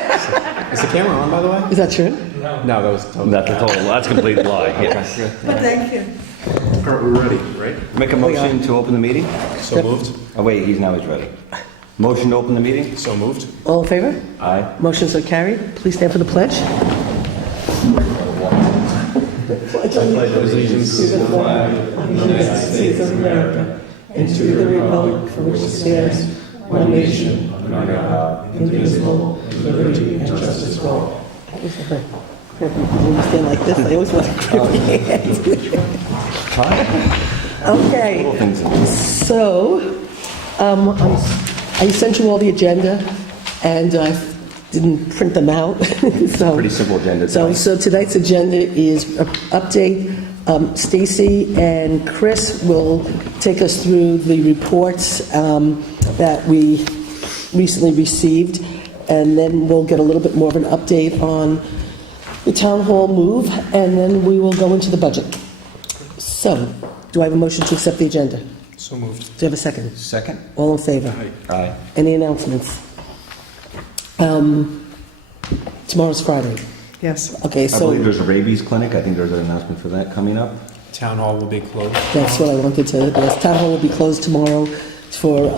Is the camera on, by the way? Is that true? No, that was totally. That's a total, that's a complete lie, yes. But thank you. We're ready, right? Make a motion to open the meeting? So moved. Oh, wait, he's ready. Motion to open the meeting? So moved. All in favor? Aye. Motions are carried. Please stand for the pledge. Pledge allegiance to the flag of the United States of America and to the republic for which it stands, one nation, under God, indivisible, with liberty and justice for all. When you stand like this, I always want to grab your hand. Okay, Little things in there. so I sent you all the agenda, and I didn't print them out. So Pretty simple agenda tonight. So tonight's agenda is an update. Stacy and Chris will take us through the reports that we recently received, and then we'll get a little bit more of an update on the town hall move, and then we will go into the budget. So, do I have a motion to accept the agenda? So moved. Do you have a second? Second? All in favor? Aye. Any announcements? Tomorrow's Friday. Yes. Okay, I so believe there's a rabies clinic. I think there's an announcement for that coming up. Town hall will be closed. that's what I wanted to, yes, town hall will be closed tomorrow for,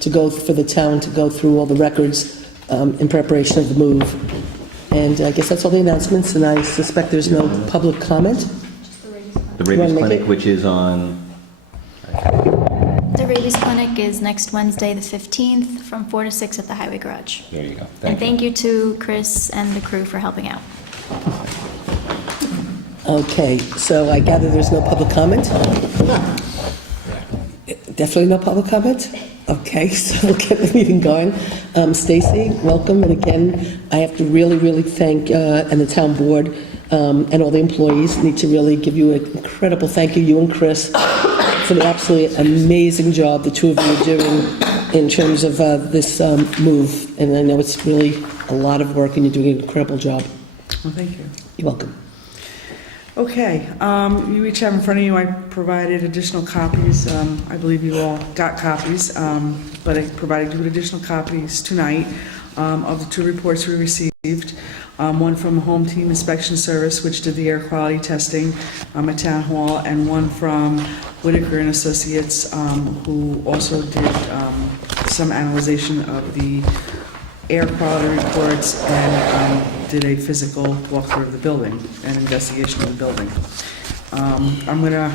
to go, for the town to go through all the records in preparation of the move. And I guess that's all the announcements, and I suspect there's no public comment. The You rabies wanna make clinic, it? which is on, The rabies clinic is next Wednesday, the 15th, from 4 to 6 at the Highway Garage. there you go. And thank you to Chris and the crew for helping out. Okay, so I gather there's no public comment? Definitely no public comment? Okay, so we'll get the meeting going. Stacy, welcome, and again, I have to really thank, and the town board, and all the employees need to really give you an incredible thank you and Chris, for the absolutely amazing job the two of you are doing in terms of this move. And I know it's really a lot of work, and you're doing an incredible job. Well, thank you. You're welcome. Okay, you each have in front of you, I provided additional copies. I believe you all got copies, but I provided you with additional copies tonight of the two reports we received. One from Home Team Inspection Service, which did the air quality testing at Town Hall, and one from Whitaker and Associates, who also did some analyzation of the air quality reports and did a physical walkthrough of the building and investigation of the building. I'm going to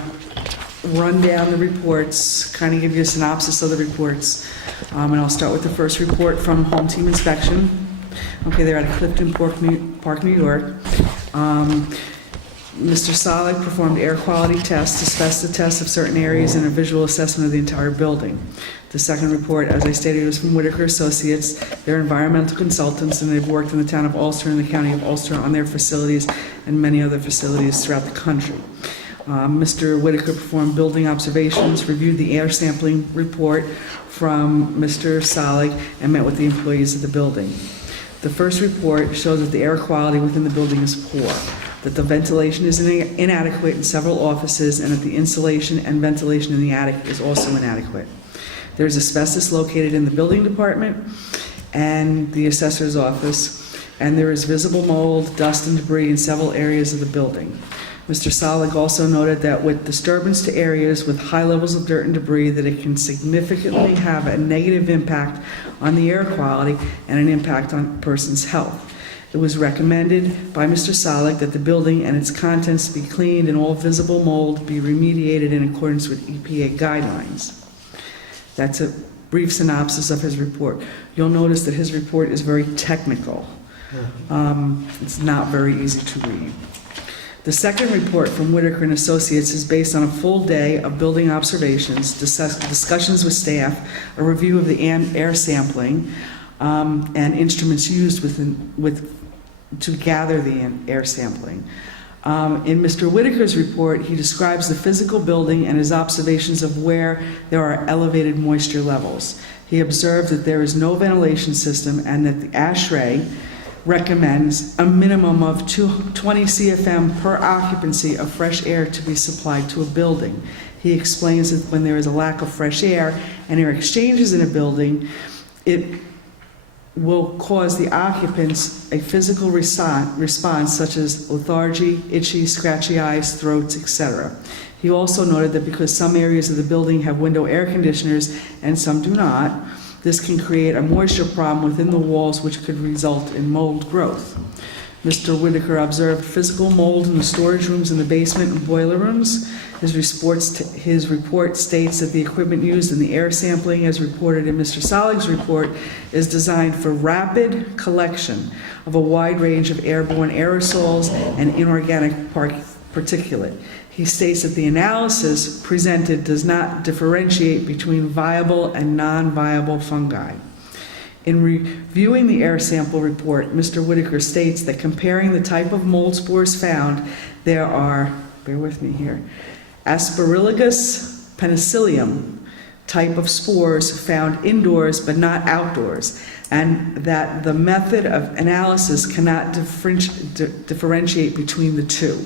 run down the reports, kind of give you a synopsis of the reports, and I'll start with the first report from Home Team Inspection. Okay, they're at Clifton Park, New York. Mr. Solig performed air quality tests, asbestos tests of certain areas, and a visual assessment of the entire building. The second report, as I stated, was from Whitaker Associates. They're environmental consultants, and they've worked in the town of Ulster and the county of Ulster on their facilities and many other facilities throughout the country. Mr. Whitaker performed building observations, reviewed the air sampling report from Mr. Solig, and met with the employees of the building. The first report shows that the air quality within the building is poor, that the ventilation is inadequate in several offices, and that the insulation and ventilation in the attic is also inadequate. There is asbestos located in the building department and the assessor's office, and there is visible mold, dust, and debris in several areas of the building. Mr. Solig also noted that with disturbance to areas with high levels of dirt and debris, that it can significantly have a negative impact on the air quality and an impact on a person's health. It was recommended by Mr. Solig that the building and its contents be cleaned and all visible mold be remediated in accordance with EPA guidelines. That's a brief synopsis of his report. You'll notice that his report is very technical. It's not very easy to read. The second report from Whitaker and Associates is based on a full day of building observations, discussions with staff, a review of the air sampling, and instruments used to gather the air sampling. In Mr. Whitaker's report, he describes the physical building and his observations of where there are elevated moisture levels. He observed that there is no ventilation system and that the ASHRAE recommends a minimum of 20 CFM per occupancy of fresh air to be supplied to a building. He explains that when there is a lack of fresh air and air exchanges in a building, will cause the occupants a physical response such as lethargy, itchy, scratchy eyes, throats, etc. He also noted that because some areas of the building have window air conditioners and some do not, this can create a moisture problem within the walls which could result in mold growth. Mr. Whitaker observed physical mold in the storage rooms in the basement and boiler rooms. His report states that the equipment used in the air sampling, as reported in Mr. Salig's report, is designed for rapid collection of a wide range of airborne aerosols and inorganic particulate. He states that the analysis presented does not differentiate between viable and non-viable fungi. In reviewing the air sample report, Mr. Whitaker states that comparing the type of mold spores found, there are, bear with me here, Aspergillus penicillium type of spores found indoors but not outdoors, and that the method of analysis cannot differentiate between the two,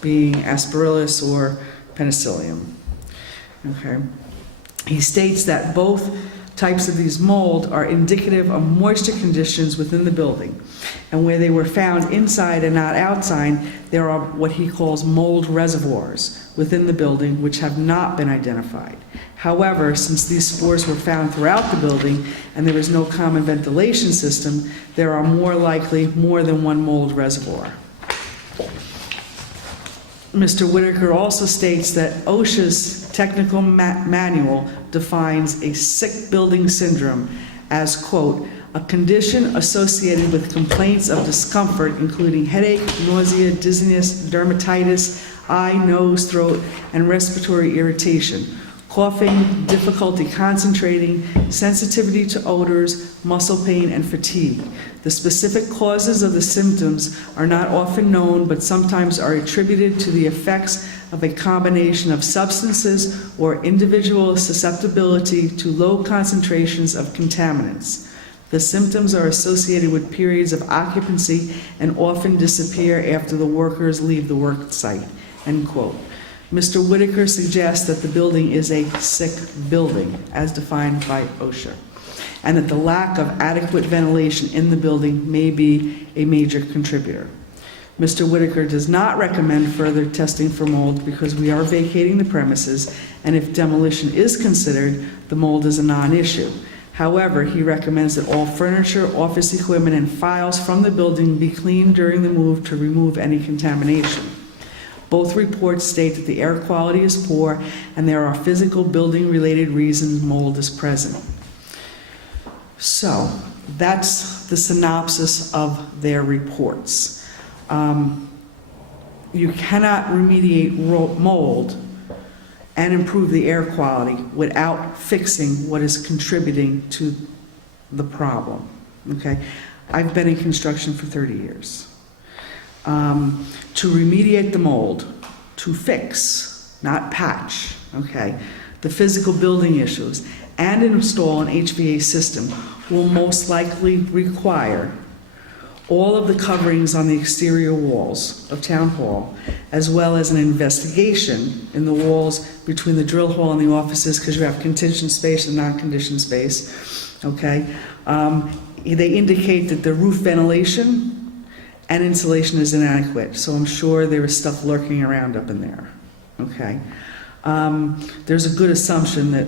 being Aspergillus or penicillium. Okay. He states that both types of these mold are indicative of moisture conditions within the building, and where they were found inside and not outside, there are what he calls mold reservoirs within the building which have not been identified. However, since these spores were found throughout the building and there is no common ventilation system, there are more likely more than one mold reservoir. Mr. Whitaker also states that OSHA's technical manual defines a sick building syndrome as, quote, a condition associated with complaints of discomfort including headache, nausea, dizziness, dermatitis, eye, nose, throat, and respiratory irritation, coughing, difficulty concentrating, sensitivity to odors, muscle pain, and fatigue. The specific causes of the symptoms are not often known, but sometimes are attributed to the effects of a combination of substances or individual susceptibility to low concentrations of contaminants. The symptoms are associated with periods of occupancy and often disappear after the workers leave the work site, end quote. Mr. Whitaker suggests that the building is a sick building, as defined by OSHA, and that the lack of adequate ventilation in the building may be a major contributor. Mr. Whitaker does not recommend further testing for mold because we are vacating the premises, and if demolition is considered, the mold is a non-issue. However, he recommends that all furniture, office equipment, and files from the building be cleaned during the move to remove any contamination. Both reports state that the air quality is poor and there are physical building-related reasons mold is present. So, that's the synopsis of their reports. You cannot remediate mold and improve the air quality without fixing what is contributing to the problem, okay? I've been in construction for 30 years. To remediate the mold, to fix, not patch, okay, the physical building issues, and install an HVAC system will most likely require all of the coverings on the exterior walls of Town Hall, as well as an investigation in the walls between the drill hall and the offices, because you have contingent space and non-conditioned space, okay? They indicate that the roof ventilation and insulation is inadequate, so I'm sure there is stuff lurking around up in there, okay? There's a good assumption that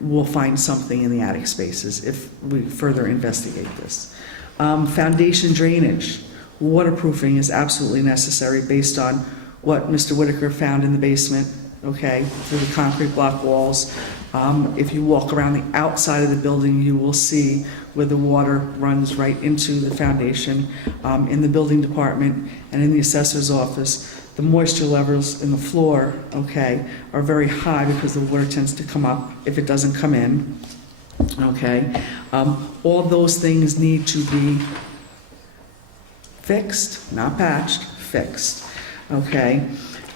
we'll find something in the attic spaces if we further investigate this. Foundation drainage, waterproofing is absolutely necessary based on what Mr. Whitaker found in the basement, okay, through the concrete block walls. If you walk around the outside of the building, you will see where the water runs right into the foundation. In the building department and in the assessor's office, the moisture levels in the floor, okay, are very high because the water tends to come up if it doesn't come in, okay. All those things need to be fixed, not patched, fixed, okay.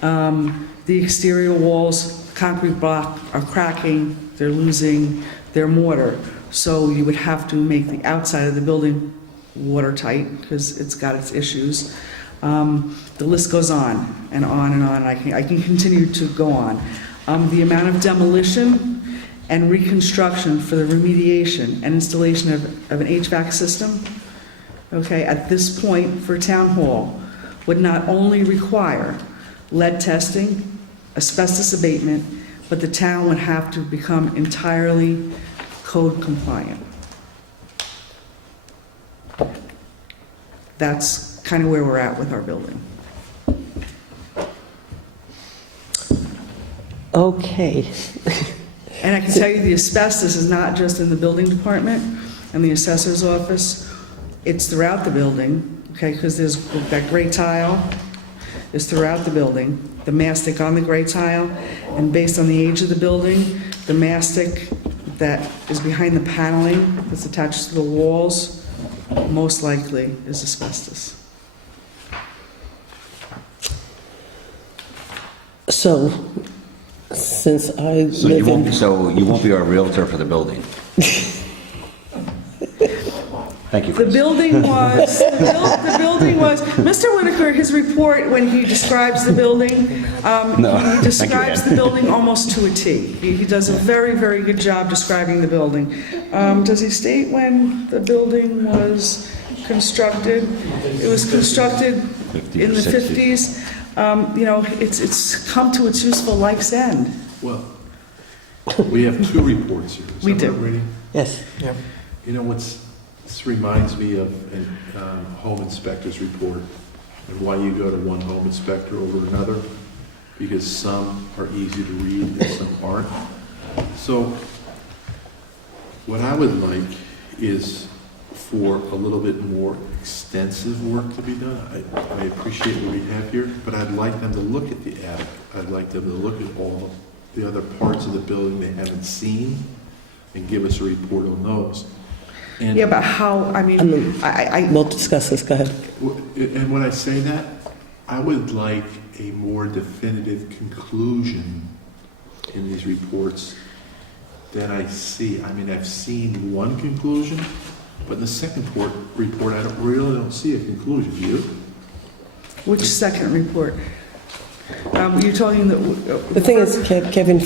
The exterior walls, concrete block, are cracking, they're losing their mortar, so you would have to make the outside of the building watertight because it's got its issues. The list goes on and on and on. I can continue to go on. The amount of demolition and reconstruction for the remediation and installation of an HVAC system, okay, at this point for Town Hall, would not only require lead testing, asbestos abatement, but the town would have to become entirely code compliant. That's kind of where we're at with our building. Okay. And I can tell you the asbestos is not just in the building department and the assessor's office, it's throughout the building, okay, because there's that gray tile is throughout the building, the mastic on the gray tile, and based on the age of the building, the mastic that is behind the paneling that's attached to the walls, most likely is asbestos. So, since I So you live won't, in... so you won't be our realtor for the building? Thank you, The Chris. building was, the building was, Mr. Whitaker, his report, when he describes the building, No, he thank you, describes Ann. the building almost to a T. He does a very, very good job describing the building. Does he state when the building was constructed? It was constructed in the 50s. You know, it's come to its useful life's end. Well, we have two reports here. Is We that do. right, Brady? Yes. You know, this reminds me of a home inspector's report and why you go to one home inspector over another, because some are easy to read and some aren't. So what I would like is for a little bit more extensive work to be done. I appreciate what we have here, but I'd like them to look at the attic. I'd like them to look at all the other parts of the building they haven't seen and give us a report on those. And, Yeah, but how, I mean, We'll discuss this, go ahead. and when I say that, I would like a more definitive conclusion in these reports than I see. I mean, I've seen one conclusion, but in the second report, I really don't see a conclusion. Do you? which second report? You're telling that... The thing is, Kevin,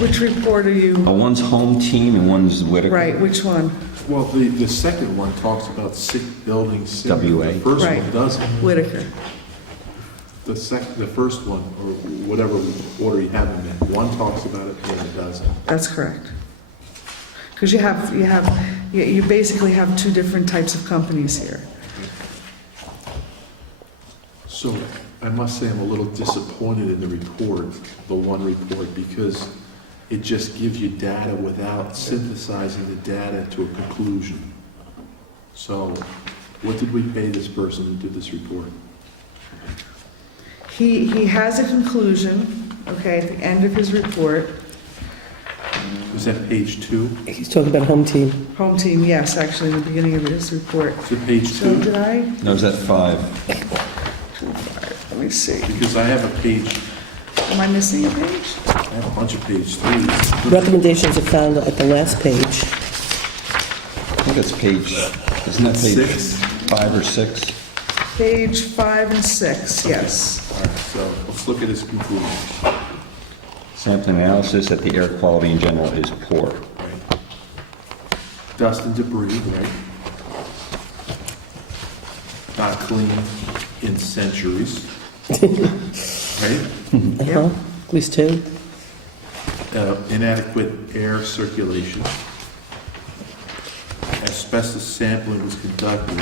Which report are you, One's home team and one's Whitaker. right, which one? Well, the second one talks about sick buildings. WA. The first Right. one doesn't. Whitaker. The first one, or whatever order you have them in, one talks about it, the other doesn't. That's correct. Because you basically have two different types of companies here. So I must say I'm a little disappointed in the report, the one report, because it just gives you data without synthesizing the data to a conclusion. So what did we pay this person who did this report? He has a conclusion, okay, at the end of his report. Was that page 2? he's talking about home team. Home team, yes, actually, in the beginning of his report. Is it page So 2? did I? No, is that 5? Let me see. Because I have a page, Am I missing a page? I have a bunch of page 3s. Recommendations are found at the last page. I think that's page, isn't that page 6. 5 or 6? Page 5 and 6, yes. All right, so let's look at his conclusion. Sampling analysis that the air quality in general is poor. Right. Dust and debris, right? Not clean in centuries. Right? Uh-huh, at least two. Inadequate air circulation. Asbestos sampling was conducted,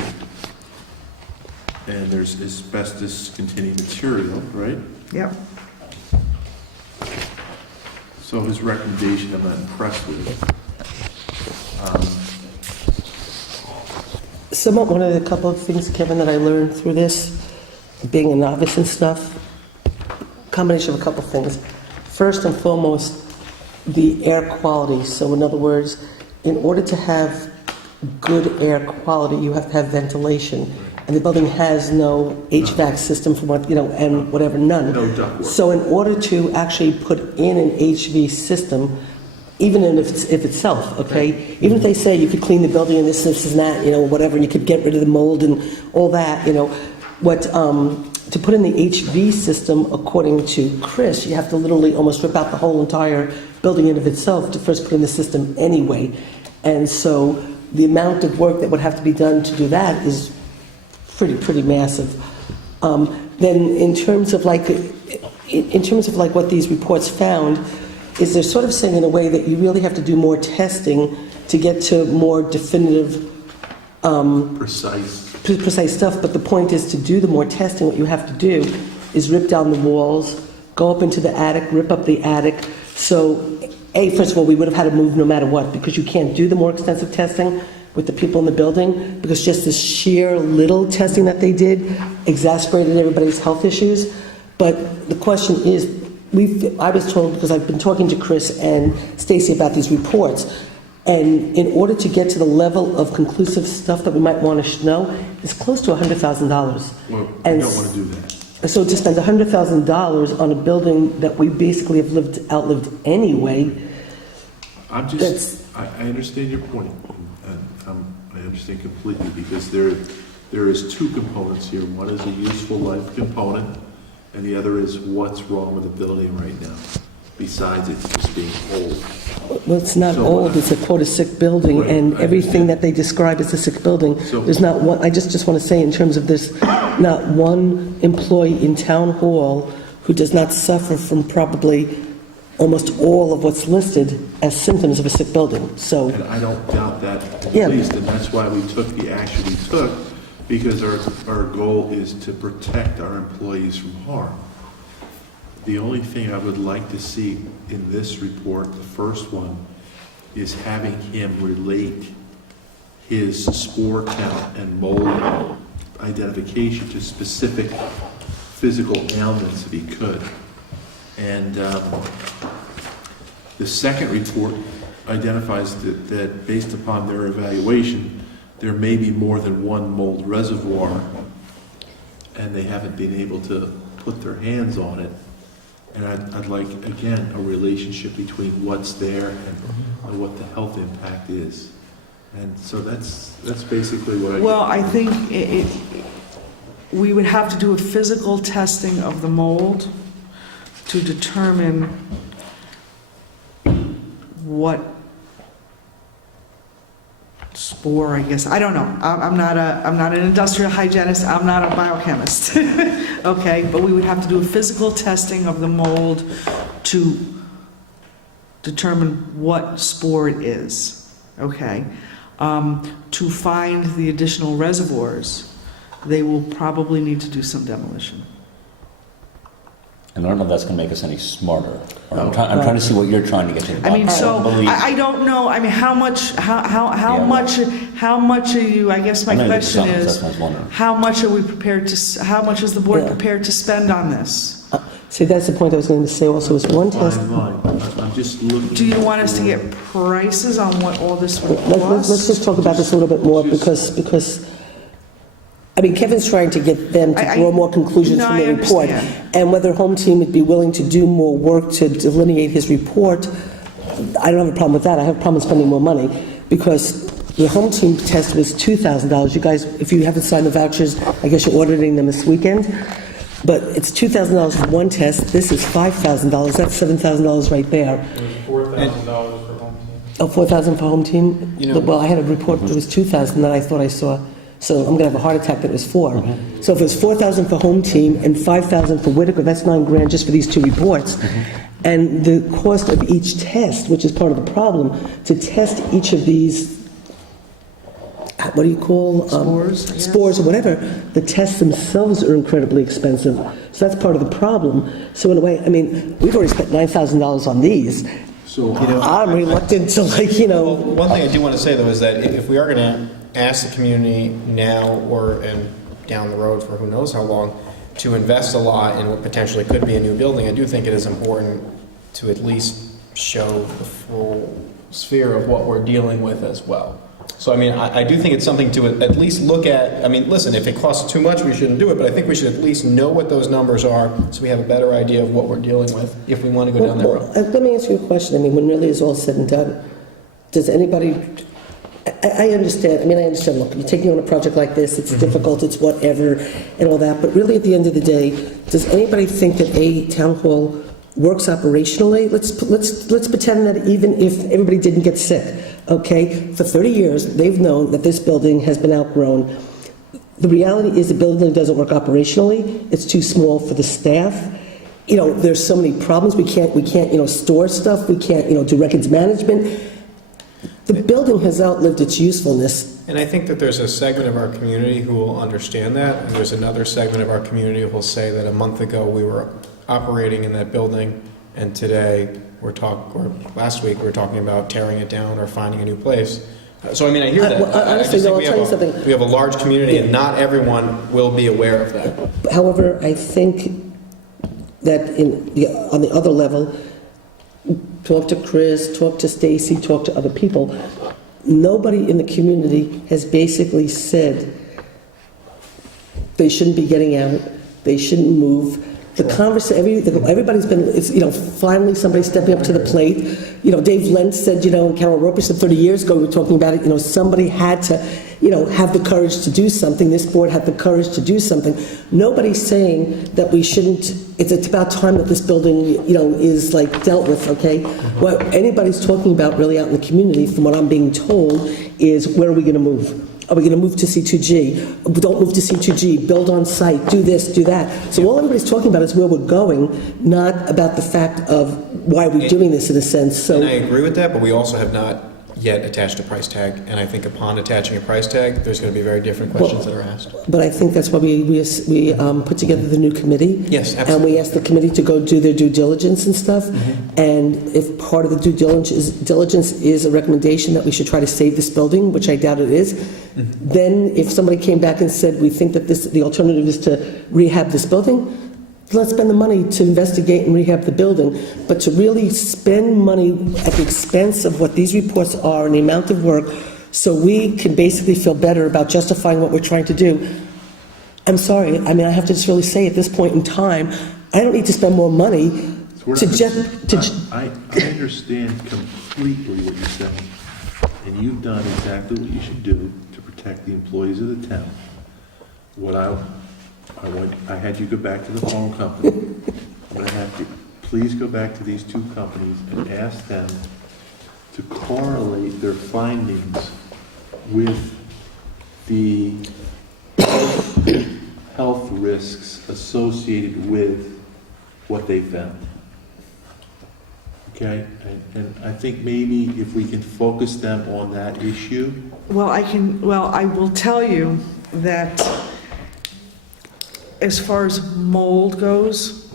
and there's asbestos-containing material, right? Yep. So his recommendation, I'm not impressed with. Somewhat one of the couple of things, Kevin, that I learned through this, being a novice and stuff, combination of a couple of things. First and foremost, the air quality. So in other words, in order to have good air quality, you have to have ventilation. And the building has no HVAC system from what, and whatever, none. No ductwork. So in order to actually put in an HV system, even if itself, okay? Even if they say you could clean the building and this and that, whatever, and you could get rid of the mold and all that, what to put in the HV system, according to Chris, you have to literally almost rip out the whole entire building in of itself to first put in the system anyway. And so the amount of work that would have to be done to do that is pretty massive. Then in terms of like what these reports found, is they're sort of saying in a way that you really have to do more testing to get to more definitive precise stuff. But the point is, to do the more testing, what you have to do is rip down the walls, go up into the attic, rip up the attic. So first of all, we would have had to move no matter what, because you can't do the more extensive testing with the people in the building, because just the sheer little testing that they did exacerbated everybody's health issues. But the question is, I was told, because I've been talking to Chris and Stacy about these reports, and in order to get to the level of conclusive stuff that we might want to know, it's close to $100,000. Well, I don't want to do that. So to spend $100,000 on a building that we basically have outlived anyway, I understand your point. I understand completely, because there is two components here. One is a useful life component, and the other is what's wrong with the building right now, besides it's just being old. well, it's not old, it's a sick building, Right, and I everything understand. that they describe as a sick building, So- there's not one, I just want to say in terms of this, not one employee in town hall who does not suffer from probably almost all of what's listed as symptoms of a sick building. So, And I don't doubt that in Yeah. the least, and that's why we took the action we took, because our goal is to protect our employees from harm. The only thing I would like to see in this report, the first one, is having him relate his spore count and mold identification to specific physical ailments if he could. And the second report identifies that based upon their evaluation, there may be more than one mold reservoir, and they haven't been able to put their hands on it. And I'd like, again, a relationship between what's there and what the health impact is. And so that's basically what I... Well, I think we would have to do a physical testing of the mold to determine what spore, I guess. I don't know. I'm not an industrial hygienist. I'm not a biochemist. Okay, but we would have to do a physical testing of the mold to determine what spore it is. Okay, to find the additional reservoirs, they will probably need to do some demolition. And I don't know if that's going to make us any smarter. Or I'm trying to see what you're trying to get to. I mean, so believe- I don't know. I mean, how much are you? I guess my I'm gonna get question some, is, that's what I was wondering. how much are we prepared to? How much is the board Yeah. prepared to spend on this? see, that's the point I was going to say also, is one test. I'm just looking... Do you want us to get prices on what all this would Let's cost? just talk about this a little bit more, because I mean, Kevin's trying to get them to I- draw more conclusions No, from I the report. understand. And whether Home Team would be willing to do more work to delineate his report, I don't have a problem with that. I have a problem spending more money, because the Home Team test was $2,000. You guys, if you haven't signed the vouchers, I guess you're ordering them this weekend. But it's $2,000 for one test. This is $5,000. That's $7,000 right there. It was $4,000 for home team. Oh, 4,000 for Home Team? You know- Well, I had a report that was 2,000 that I thought I saw. So I'm going to have a heart attack that it was 4. So if it was 4,000 for Home Team and 5,000 for Whitaker, that's $9,000 just for these two reports. And the cost of each test, which is part of the problem, to test each of these, what do you call? Spores, I guess. Spores or whatever, the tests themselves are incredibly expensive. So that's part of the problem. So in a way, I mean, we've already spent $9,000 on these. So I'm reluctant to, Well, one thing I do want to say, though, is that if we are going to ask the community now and down the road for who knows how long to invest a lot in what potentially could be a new building, I do think it is important to at least show the full sphere of what we're dealing with as well. So, I mean, I do think it's something to at least look at. I mean, listen, if it costs too much, we shouldn't do it, but I think we should at least know what those numbers are so we have a better idea of what we're dealing with if we want to go down that road. Let me ask you a question. I mean, when really is all said and done, does anybody I understand, I understand, look, you're taking on a project like this, it's difficult, it's whatever, and all that, but really, at the end of the day, does anybody think that a town hall works operationally? Let's pretend that even if everybody didn't get sick, okay? For 30 years, they've known that this building has been outgrown. The reality is the building doesn't work operationally, it's too small for the staff. There's so many problems, we can't, store stuff, we can't, do records management. The building has outlived its usefulness. And I think that there's a segment of our community who will understand that, and there's another segment of our community who will say that a month ago we were operating in that building, and today or last week we were talking about tearing it down or finding a new place. So I hear that. Well, honestly, though, I'll tell you something. We have a large community, and not everyone will be aware of that. However, I think that on the other level, talk to Chris, talk to Stacy, talk to other people. Nobody in the community has basically said they shouldn't be getting out, they shouldn't move. The conversation, everybody's been, finally somebody stepping up to the plate. Dave Lentz said, and Carol Roper said 30 years ago, we were talking about it, somebody had to, have the courage to do something. This board had the courage to do something. Nobody's saying that we shouldn't, it's about time that this building, is dealt with, okay? What anybody's talking about really out in the community, from what I'm being told, is where are we going to move? Are we going to move to C2G? Don't move to C2G. Build on site. Do this, do that. So all everybody's talking about is where we're going, not about the fact of why we're doing this in a sense. So, and I agree with that, but we also have not yet attached a price tag. And I think upon attaching a price tag, there's going to be very different questions that are asked. But I think that's why we put together the new committee. Yes, absolutely. And we asked the committee to go do their due diligence and stuff. And if part of the due diligence is a recommendation that we should try to save this building, which I doubt it is, then if somebody came back and said, we think that the alternative is to rehab this building, let's spend the money to investigate and rehab the building. But to really spend money at the expense of what these reports are and the amount of work, so we can basically feel better about justifying what we're trying to do, I'm sorry, I have to just really say at this point in time, I don't need to spend more money to just... I understand completely what you're saying, and you've done exactly what you should do to protect the employees of the town. I had you go back to the phone company. I'm going to have you please go back to these two companies and ask them to correlate their findings with the health risks associated with what they found. Okay? And I think maybe if we can focus them on that issue. Well, I will tell you that as far as mold goes,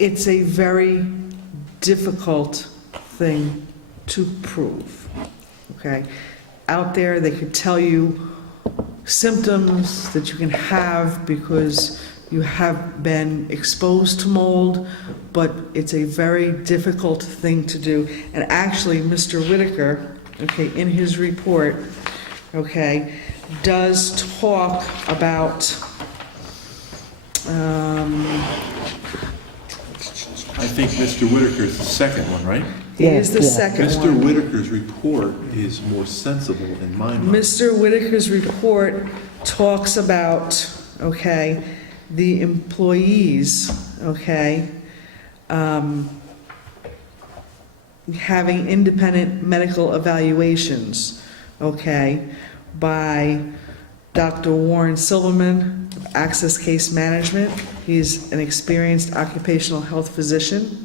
it's a very difficult thing to prove, okay? Out there, they could tell you symptoms that you can have because you have been exposed to mold, but it's a very difficult thing to do. And actually, Mr. Whitaker, okay, in his report, okay, does talk about, I think Mr. Whitaker's the second one, right? he is the second Mr. one. Whitaker's report is more sensible in my mind. Mr. Whitaker's report talks about, okay, the employees, okay, having independent medical evaluations, okay, by Dr. Warren Silverman of Access Case Management. He's an experienced occupational health physician.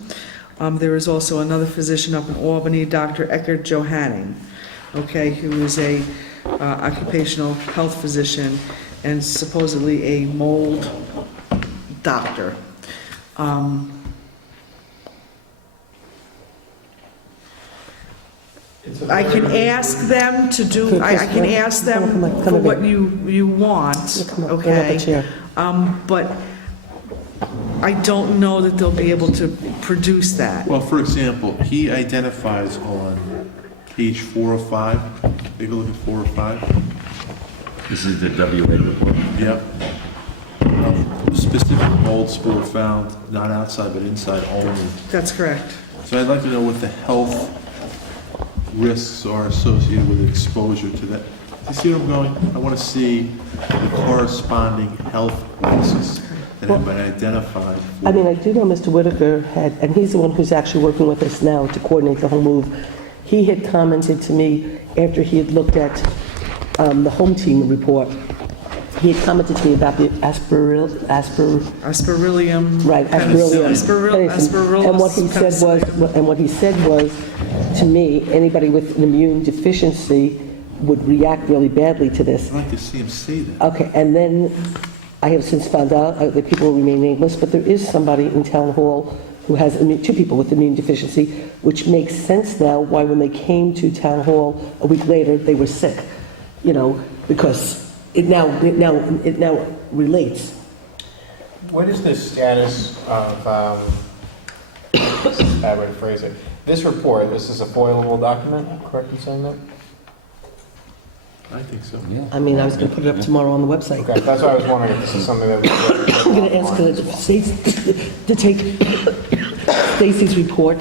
There is also another physician up in Albany, Dr. Eckert Johanning, okay, who is a occupational health physician and supposedly a mold doctor. I can ask them to do, I can ask them for what you want, okay? But I don't know that they'll be able to produce that. Well, for example, he identifies on page 4 of 5. Take a look at 4 of 5. This is the WA report. Yep. Specific mold spore found, not outside but inside only. That's correct. So I'd like to know what the health risks are associated with exposure to that. You see where I'm going? I want to see the corresponding health risks that have been identified. I mean, I do know Mr. Whitaker had, and he's the one who's actually working with us now to coordinate the whole move. He had commented to me after he had looked at the home team report. He had commented to me about the Aspergillium. Right, aspergillium. Aspergillus. And what he said was, to me, anybody with an immune deficiency would react really badly to this. I'd like to see him say that. Okay, and then I have since found out that people remain nameless, but there is somebody in town hall who has two people with immune deficiency, which makes sense now why when they came to town hall a week later, they were sick, because it now relates. What is the status of, this is a bad way to phrase it, this report? This is a foilable document, correct in saying that? I think so. I mean, I was going to put it up tomorrow on the website. Okay, that's why I was wondering if this is something that we I'm going to ask Stacy to take Stacy's report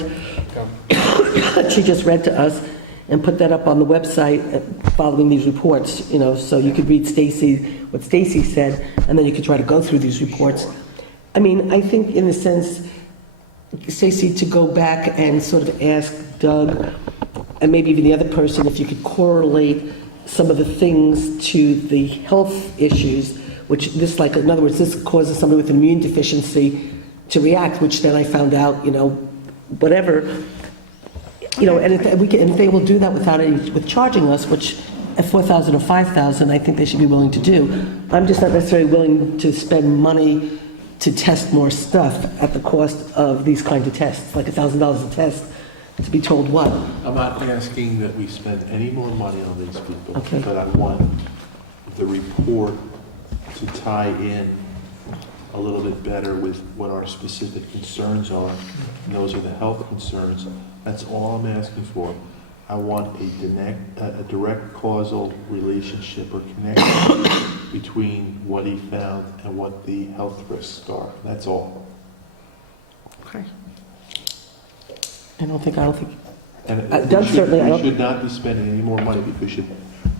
that she just read to us and put that up on the website following these reports, so you could read what Stacy said, and then you could try to go through these reports. I mean, I think in a sense, Stacy, to go back and sort of ask Doug, and maybe even the other person, if you could correlate some of the things to the health issues, which this, like, in other words, this causes somebody with immune deficiency to react, which then I found out, whatever, and if they will do that with charging us, which at $4,000 or $5,000, I think they should be willing to do. I'm just not necessarily willing to spend money to test more stuff at the cost of these kinds of tests, like $1,000 a test, to be told what? I'm not asking that we spend any more money on these people, Okay. but I want the report to tie in a little bit better with what our specific concerns are, and those are the health concerns. That's all I'm asking for. I want a direct causal relationship or connection between what he found and what the health risks are. That's all. Okay. I don't think. And Doug certainly, I we don't. should not be spending any more money because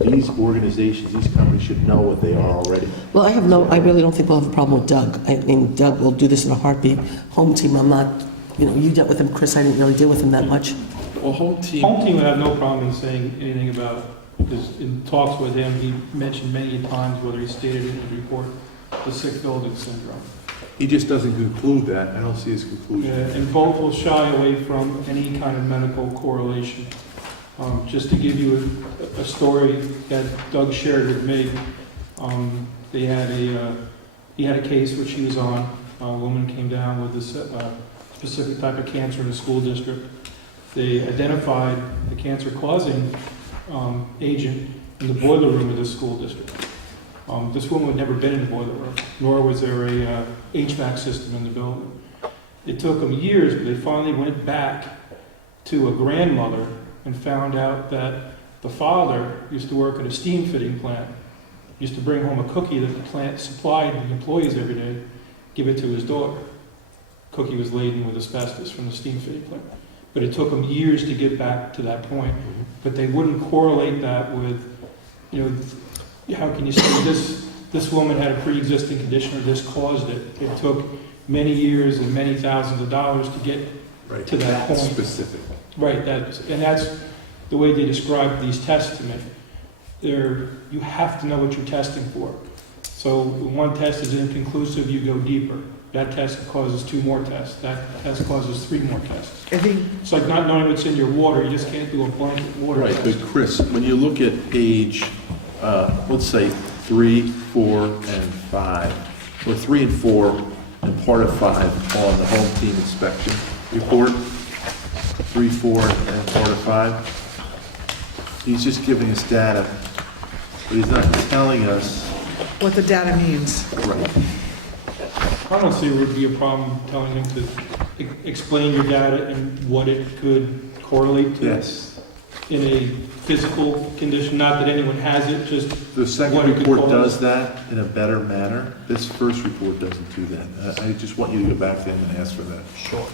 these organizations, these companies should know what they are already. Well, I really don't think we'll have a problem with Doug. I mean, Doug will do this in a heartbeat. Home team, I'm not, you dealt with him, Chris, I didn't really deal with him that much. Well, home team. Home team would have no problem in saying anything about it, because in talks with him, he mentioned many times, whether he stated it in his report, the sick building syndrome. He just doesn't conclude that. I don't see his conclusion. And both will shy away from any kind of medical correlation. Just to give you a story that Doug shared with me, he had a case which he was on. A woman came down with this specific type of cancer in the school district. They identified the cancer-causing agent in the boiler room of the school district. This woman had never been in the boiler room, nor was there a HVAC system in the building. It took them years, but they finally went back to a grandmother and found out that the father used to work at a steam fitting plant, used to bring home a cookie that the plant supplied the employees every day, give it to his daughter. Cookie was laden with asbestos from the steam fitting plant. But it took them years to get back to that point. But they wouldn't correlate that with, how can you say this woman had a pre-existing condition or this caused it? It took many years and many thousands of dollars to get to that point. Specific. Right, and that's the way they describe these tests to me. You have to know what you're testing for. So when one test is inconclusive, you go deeper. That test causes 2 more tests. That test causes 3 more tests. I think It's like not knowing what's in your water. You just can't do a blanket water Right, test. but Chris, when you look at age, let's say 3, 4, and 5, or 3 and 4, and part of 5 on the home team inspection report, 3, 4, and part of 5, he's just giving us data, but he's not telling us. what the data means. Right. I don't see there would be a problem telling him to explain your data and what it could correlate to Yes. in a physical condition. Not that anyone has it, just The second what it could report cause. does that in a better manner. This first report doesn't do that. I just want you to go back to him and ask for that. Sure.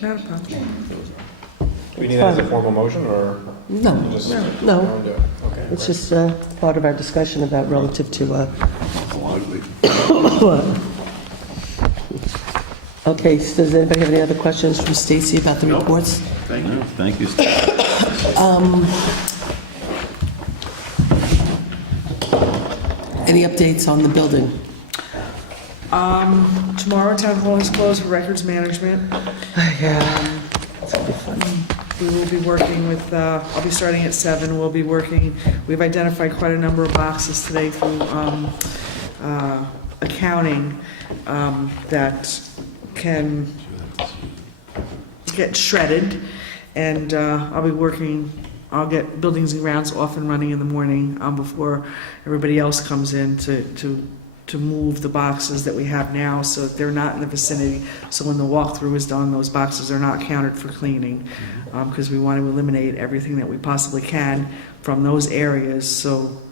Not a problem. Do we need that as a formal motion, or No, you just? no. don't do it? Okay. It's just part of our discussion about relative to, okay, so does anybody have any other questions from Stacy about the Nope. reports? Thank you. Thank you. Any updates on the building? Tomorrow, Town Hall is closed for records management. Yeah. It's gonna be fun. We will be working with, I'll be starting at 7, we'll be working, we've identified quite a number of boxes today through accounting that can get shredded, and I'll be working, I'll get buildings and grounds off and running in the morning before everybody else comes in to move the boxes that we have now, so that they're not in the vicinity. So when the walkthrough is done, those boxes are not counted for cleaning, because we want to eliminate everything that we possibly can from those areas, so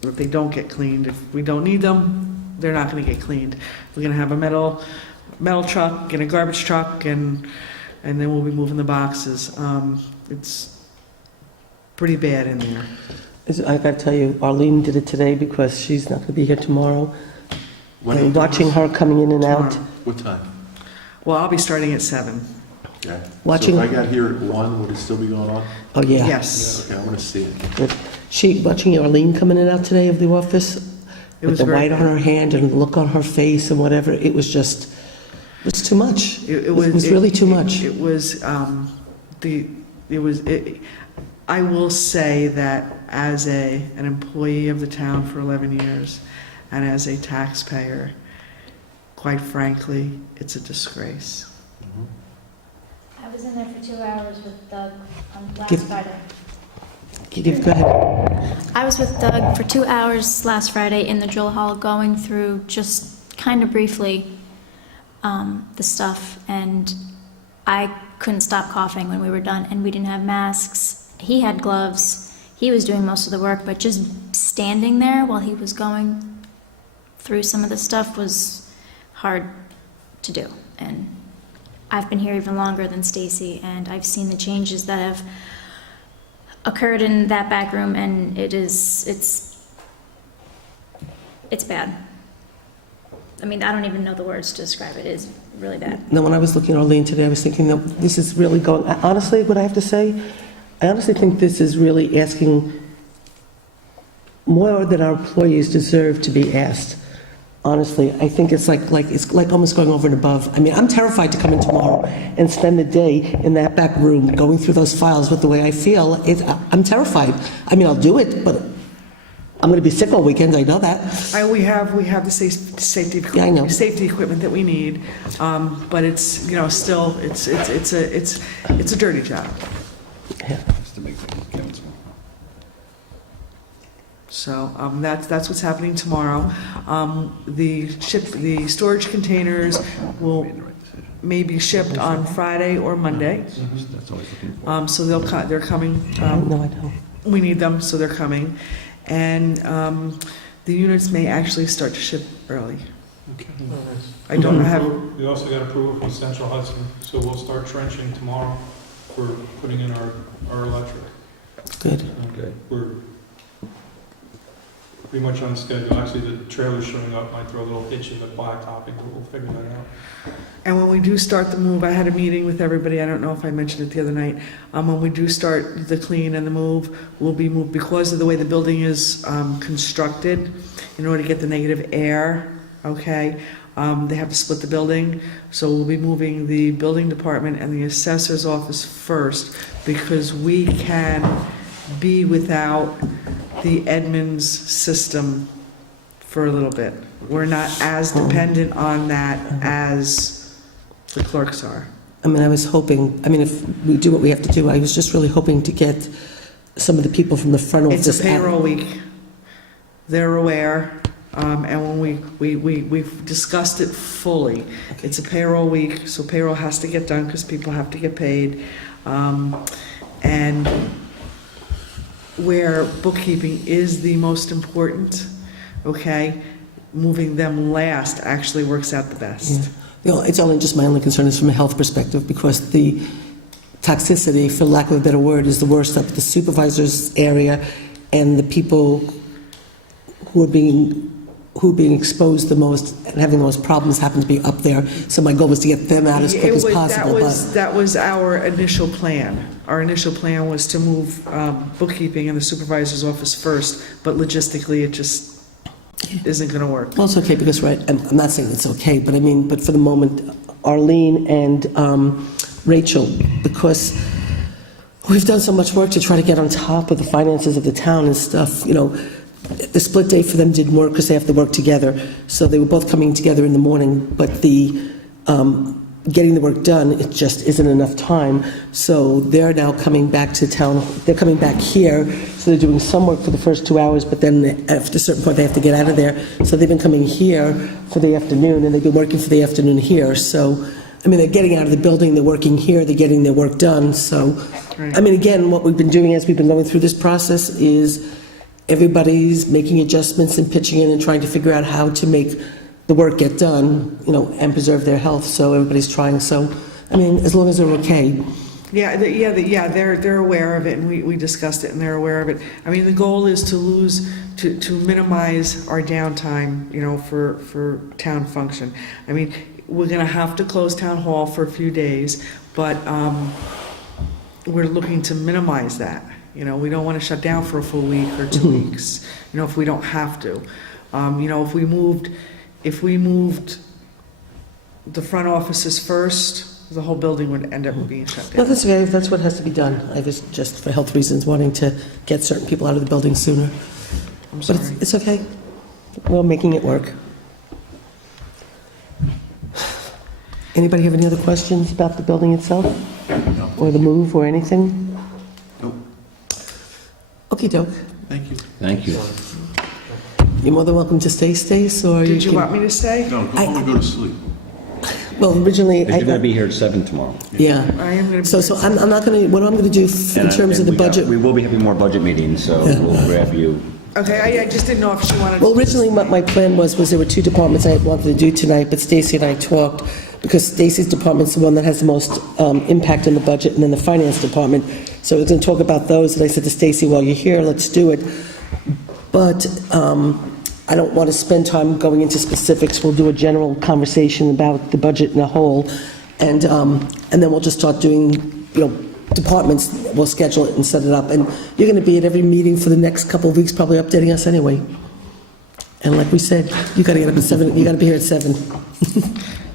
that they don't get cleaned. If we don't need them, they're not going to get cleaned. We're going to have a metal truck and a garbage truck, and then we'll be moving the boxes. It's pretty bad in there. I gotta tell you, Arlene did it today because she's not gonna be here tomorrow. When are you And doing watching this? her coming in and out. Tomorrow. What time? Well, I'll be starting at 7. Okay. Watching- So if I got here at 1, would it still be going on? Oh, yeah. Yes. Okay, I want to see it. Good. Watching Arlene come in and out today of the office, It with was the very white on her hand and the look on her face and whatever, it was too much. It was really too much. It was, I will say that as an employee of the town for 11 years and as a taxpayer, quite frankly, it's a disgrace. I was in there for 2 hours with Doug on last Give- Friday. Go ahead. I was with Doug for 2 hours last Friday in the drill hall, going through just kind of briefly the stuff, and I couldn't stop coughing when we were done, and we didn't have masks. He had gloves. He was doing most of the work, but just standing there while he was going through some of the stuff was hard to do. And I've been here even longer than Stacy, and I've seen the changes that have occurred in that back room, and it's bad. I mean, I don't even know the words to describe it. It is really bad. Now, when I was looking at Arlene today, I was thinking that this is really going, honestly, what I have to say, I honestly think this is really asking more than our employees deserve to be asked. Honestly, I think it's like almost going over and above. I mean, I'm terrified to come in tomorrow and spend the day in that back room going through those files with the way I feel. I'm terrified. I mean, I'll do it, but I'm going to be sick all weekend. I know that. We have the safety Yeah, I know. safety equipment that we need, but it's, still, it's a dirty job. That's the big thing. Kevin's one. So that's what's happening tomorrow. The storage containers will Made the right decision. may be shipped on Friday or Monday. That's always looking for. So they're coming. No, I don't. We need them, so they're coming. And the units may actually start to ship early. Okay. I don't have, We also got approval from Central Hudson, so we'll start trenching tomorrow for putting in our electric. Good. Good. We're pretty much on schedule. Actually, the trailer's showing up, might throw a little hitch in the blacktopping, but we'll figure that out. and when we do start the move, I had a meeting with everybody, I don't know if I mentioned it the other night. When we do start the clean and the move, we'll be moved, because of the way the building is constructed, in order to get the negative air, okay? They have to split the building, so we'll be moving the building department and the assessor's office first, because we can be without the Edmunds system for a little bit. We're not as dependent on that as the clerks are. I mean, I was hoping, if we do what we have to do, I was just really hoping to get some of the people from the front office. It's a payroll week. They're aware, and when we've discussed it fully. It's a payroll week, so payroll has to get done because people have to get paid. And where bookkeeping is the most important, okay, moving them last actually works out the best. Yeah. It's only just my only concern is from a health perspective, because the toxicity, for lack of a better word, is the worst up at the supervisor's area, and the people who are being exposed the most and having the most problems happen to be up there. So my goal was to get them out as quick as possible. That was our initial plan. Our initial plan was to move bookkeeping in the supervisor's office first, but logistically, it just isn't going to work. Well, it's okay, because, right, I'm not saying it's okay, but I mean, but for the moment, Arlene and Rachel, because we've done so much work to try to get on top of the finances of the town and stuff, the split day for them didn't work because they have to work together. So they were both coming together in the morning, but the getting the work done, it just isn't enough time. So they're now coming back to town. They're coming back here, so they're doing some work for the first 2 hours, but then after a certain point, they have to get out of there. So they've been coming here for the afternoon, and they've been working for the afternoon here. So, I mean, they're getting out of the building, they're working here, they're getting their work done. So, I mean, again, what we've been doing as we've been going through this process is everybody's making adjustments and pitching in and trying to figure out how to make the work get done, and preserve their health. So everybody's trying. So, I mean, as long as they're okay. They're aware of it, and we discussed it, and they're aware of it. I mean, the goal is to minimize our downtime, for town function. I mean, we're going to have to close town hall for a few days, but we're looking to minimize that. We don't want to shut down for a full week or 2 weeks, if we don't have to. If we moved the front offices first, the whole building would end up being shut No, down. that's okay. That's what has to be done. I was just for health reasons wanting to get certain people out of the building sooner. I'm But sorry. it's okay. We're making it work. Anybody have any other questions about the building itself? No. Or the move or anything? Nope. Okey-doke. Thank you. Thank you. You're more than welcome to stay, Stace, or Did you can... want me to stay? No, go home and go to sleep. Well, originally... You're going to be here at 7 tomorrow. Yeah. I am going to. So I'm not going to, what I'm going to do in terms of the budget... We will be having more budget meetings, so we'll grab you. Okay, I just didn't know if she wanted. Well, originally, what my plan was there were two departments I had wanted to do tonight, but Stacy and I talked, because Stacy's department's the one that has the most impact on the budget, and then the finance department. So I was going to talk about those, and I said to Stacy, while you're here, let's do it. But I don't want to spend time going into specifics. We'll do a general conversation about the budget in a whole, and then we'll just start doing, departments. We'll schedule it and set it up. And you're going to be at every meeting for the next couple of weeks, probably updating us anyway. And like we said, you got to get up at 7. You got to be here at 7.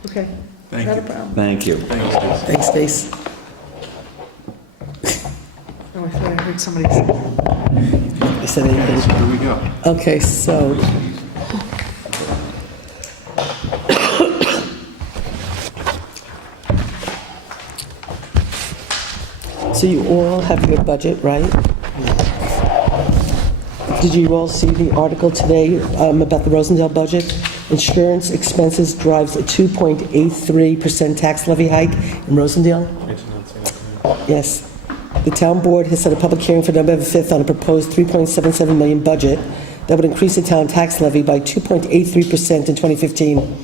Okay. Thank Not you. a problem. Thank you. Thanks, Stace. Oh, I thought I heard somebody say. I said anything. Here we go. Okay, so. So you all have your budget, right? Did you all see the article today about the Rosendale budget? Insurance expenses drives a 2.83% tax levy hike in Rosendale? Yes. The town board has set a public hearing for November 5th on a proposed $3.77 million budget that would increase the town tax levy by 2.83% in 2015.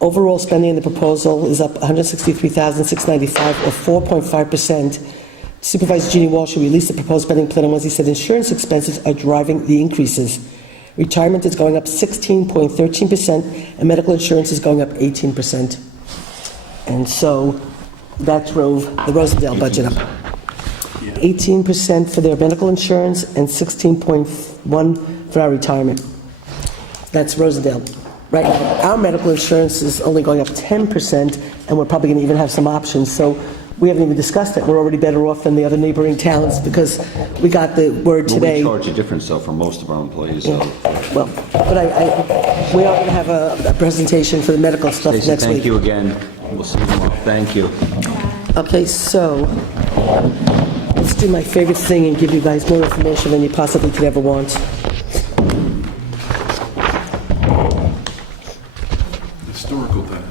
Overall spending in the proposal is up $163,695, or 4.5%. Supervisor Jeannie Walsh, who released the proposed spending plan on Wednesday, said insurance expenses are driving the increases. Retirement is going up 16.13%, and medical insurance is going up 18%. And so that drove the Rosendale budget up. 18% for their medical insurance and 16.1% for our retirement. That's Rosendale. Right now, our medical insurance is only going up 10%, and we're probably going to even have some options. So we haven't even discussed it. We're already better off than the other neighboring towns because we got the word today. Well, we charge a difference, though, for most of our employees. So. Well, but we are going to have a presentation for the medical stuff Stacey, next week. thank you again. We'll see you tomorrow. Thank you. Okay, so let's do my favorite thing and give you guys more information than you possibly could ever want. Historical time.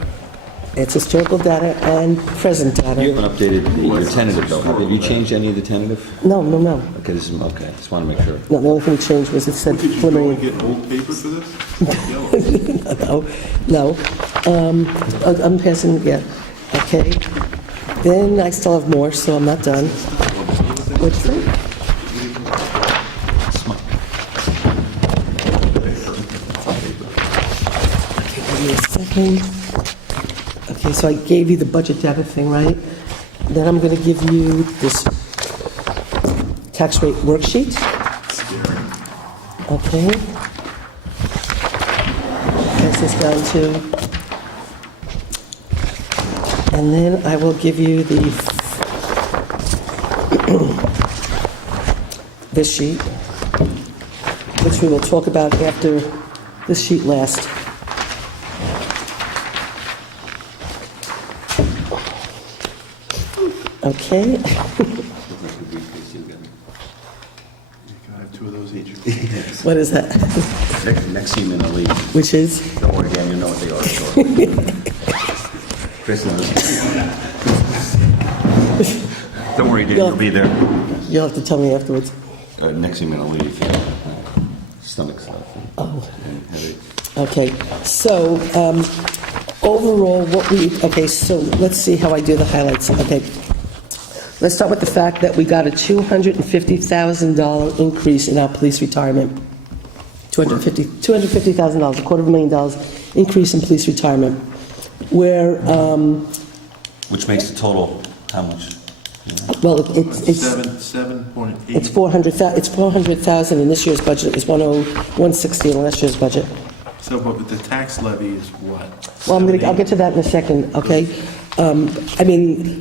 It's historical data and present You data. haven't updated your tentative, though, have you? Have you changed any of the tentative? No, no, no. Okay, this is, okay, just want to make sure. No, the only thing changed was it said Did you go and preliminary. get old paper for this? Yellow. No, I'm passing, yeah, okay. Then I still have more, so I'm not done. What's that? Okay, give me a second. Okay, so I gave you the budget data thing, right? Then I'm going to give you this tax rate worksheet. Okay. Pass this down to, and then I will give you this sheet, which we will talk about after this sheet last. Okay, You can have two of those each. what is that? Maxime and Ali. Which is? Don't worry, Dan, you know what they are. So. Chris knows. Don't worry, Dan, you'll be there. You'll have to tell me afterwards. Maxime and Ali, stomach stuff Oh. and headaches. Okay, so overall, so let's see how I do the highlights. Okay, let's start with the fact that we got a $250,000 increase in our police retirement. $250,000, $250,000 increase in police retirement, where, Which makes the total, how much? well, it's 7.8. it's 400,000 in this year's budget. It was 160 in last year's budget. So, but the tax levy is what? Well, I'll get to that in a second, okay?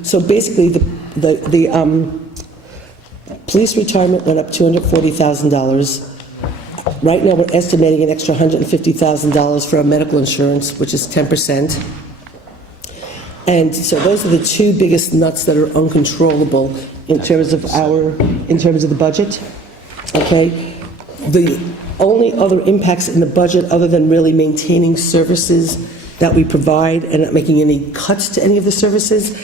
So basically, the police retirement went up $240,000. Right now, we're estimating an extra $150,000 for our medical insurance, which is 10%. And so those are the two biggest nuts that are uncontrollable in terms of the budget, okay? The only other impacts in the budget, other than really maintaining services that we provide and not making any cuts to any of the services,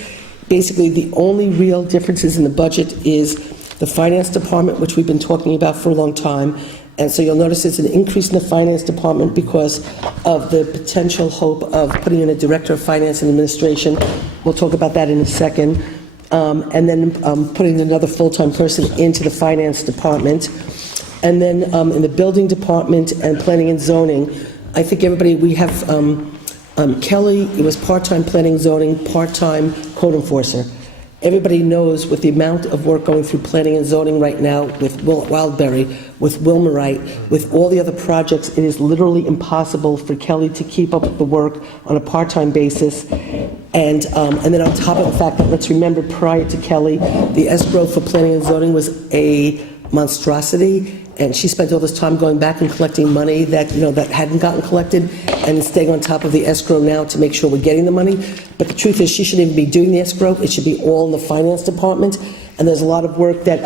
basically the only real differences in the budget is the finance department, which we've been talking about for a long time. And so you'll notice it's an increase in the finance department because of the potential hope of putting in a director of finance and administration. We'll talk about that in a second. And then putting another full-time person into the finance department. And then in the building department and planning and zoning, I think we have Kelly, it was part-time planning and zoning, part-time code enforcer. Everybody knows with the amount of work going through planning and zoning right now with Wildberry, with Wilmerite, with all the other projects, it is literally impossible for Kelly to keep up with the work on a part-time basis. And then on top of the fact that, let's remember, prior to Kelly, the escrow for planning and zoning was a monstrosity, and she spent all this time going back and collecting money that hadn't gotten collected, and staying on top of the escrow now to make sure we're getting the money. But the truth is, she shouldn't even be doing the escrow. It should be all in the finance department. And there's a lot of work that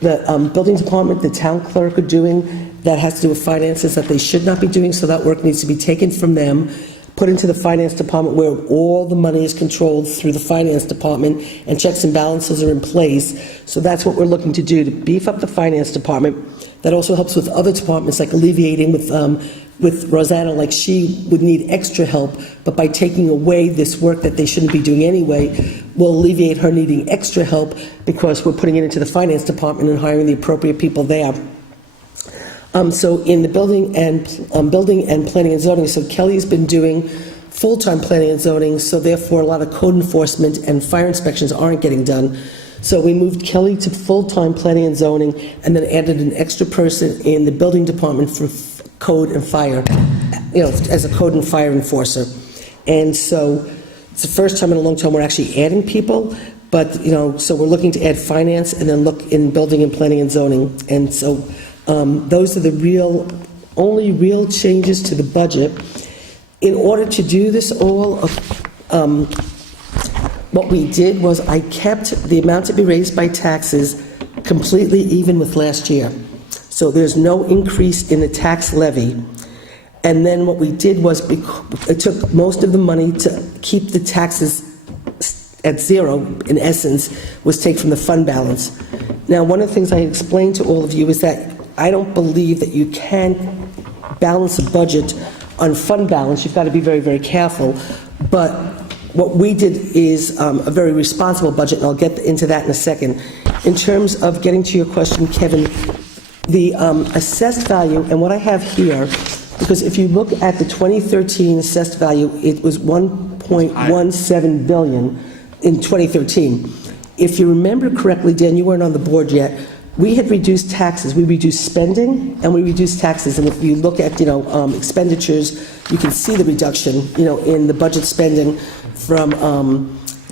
the building department, the town clerk are doing that has to do with finances that they should not be doing. So that work needs to be taken from them, put into the finance department, where all the money is controlled through the finance department and checks and balances are in place. So that's what we're looking to do, to beef up the finance department. That also helps with other departments, like alleviating with Rosanna, like she would need extra help, but by taking away this work that they shouldn't be doing anyway, will alleviate her needing extra help because we're putting it into the finance department and hiring the appropriate people there. So in the building and planning and zoning, so Kelly's been doing full-time planning and zoning, so therefore a lot of code enforcement and fire inspections aren't getting done. So we moved Kelly to full-time planning and zoning, and then added an extra person in the building department for code and fire, as a code and fire enforcer. And so it's the first time in a long time we're actually adding people, but, so we're looking to add finance and then look in building and planning and zoning. And so those are the only real changes to the budget. In order to do this all, what we did was I kept the amount to be raised by taxes completely even with last year. So there's no increase in the tax levy. And then what we did was, it took most of the money to keep the taxes at zero, in essence, was take from the fund balance. Now, one of the things I explained to all of you is that I don't believe that you can balance a budget on fund balance. You've got to be very, very careful. But what we did is a very responsible budget, and I'll get into that in a second. In terms of getting to your question, Kevin, the assessed value, and what I have here, because if you look at the 2013 assessed value, it was 1.17 billion in 2013. If you remember correctly, Dan, you weren't on the board yet, we had reduced taxes. We reduced spending and we reduced taxes. And if you look at, expenditures, you can see the reduction, in the budget spending from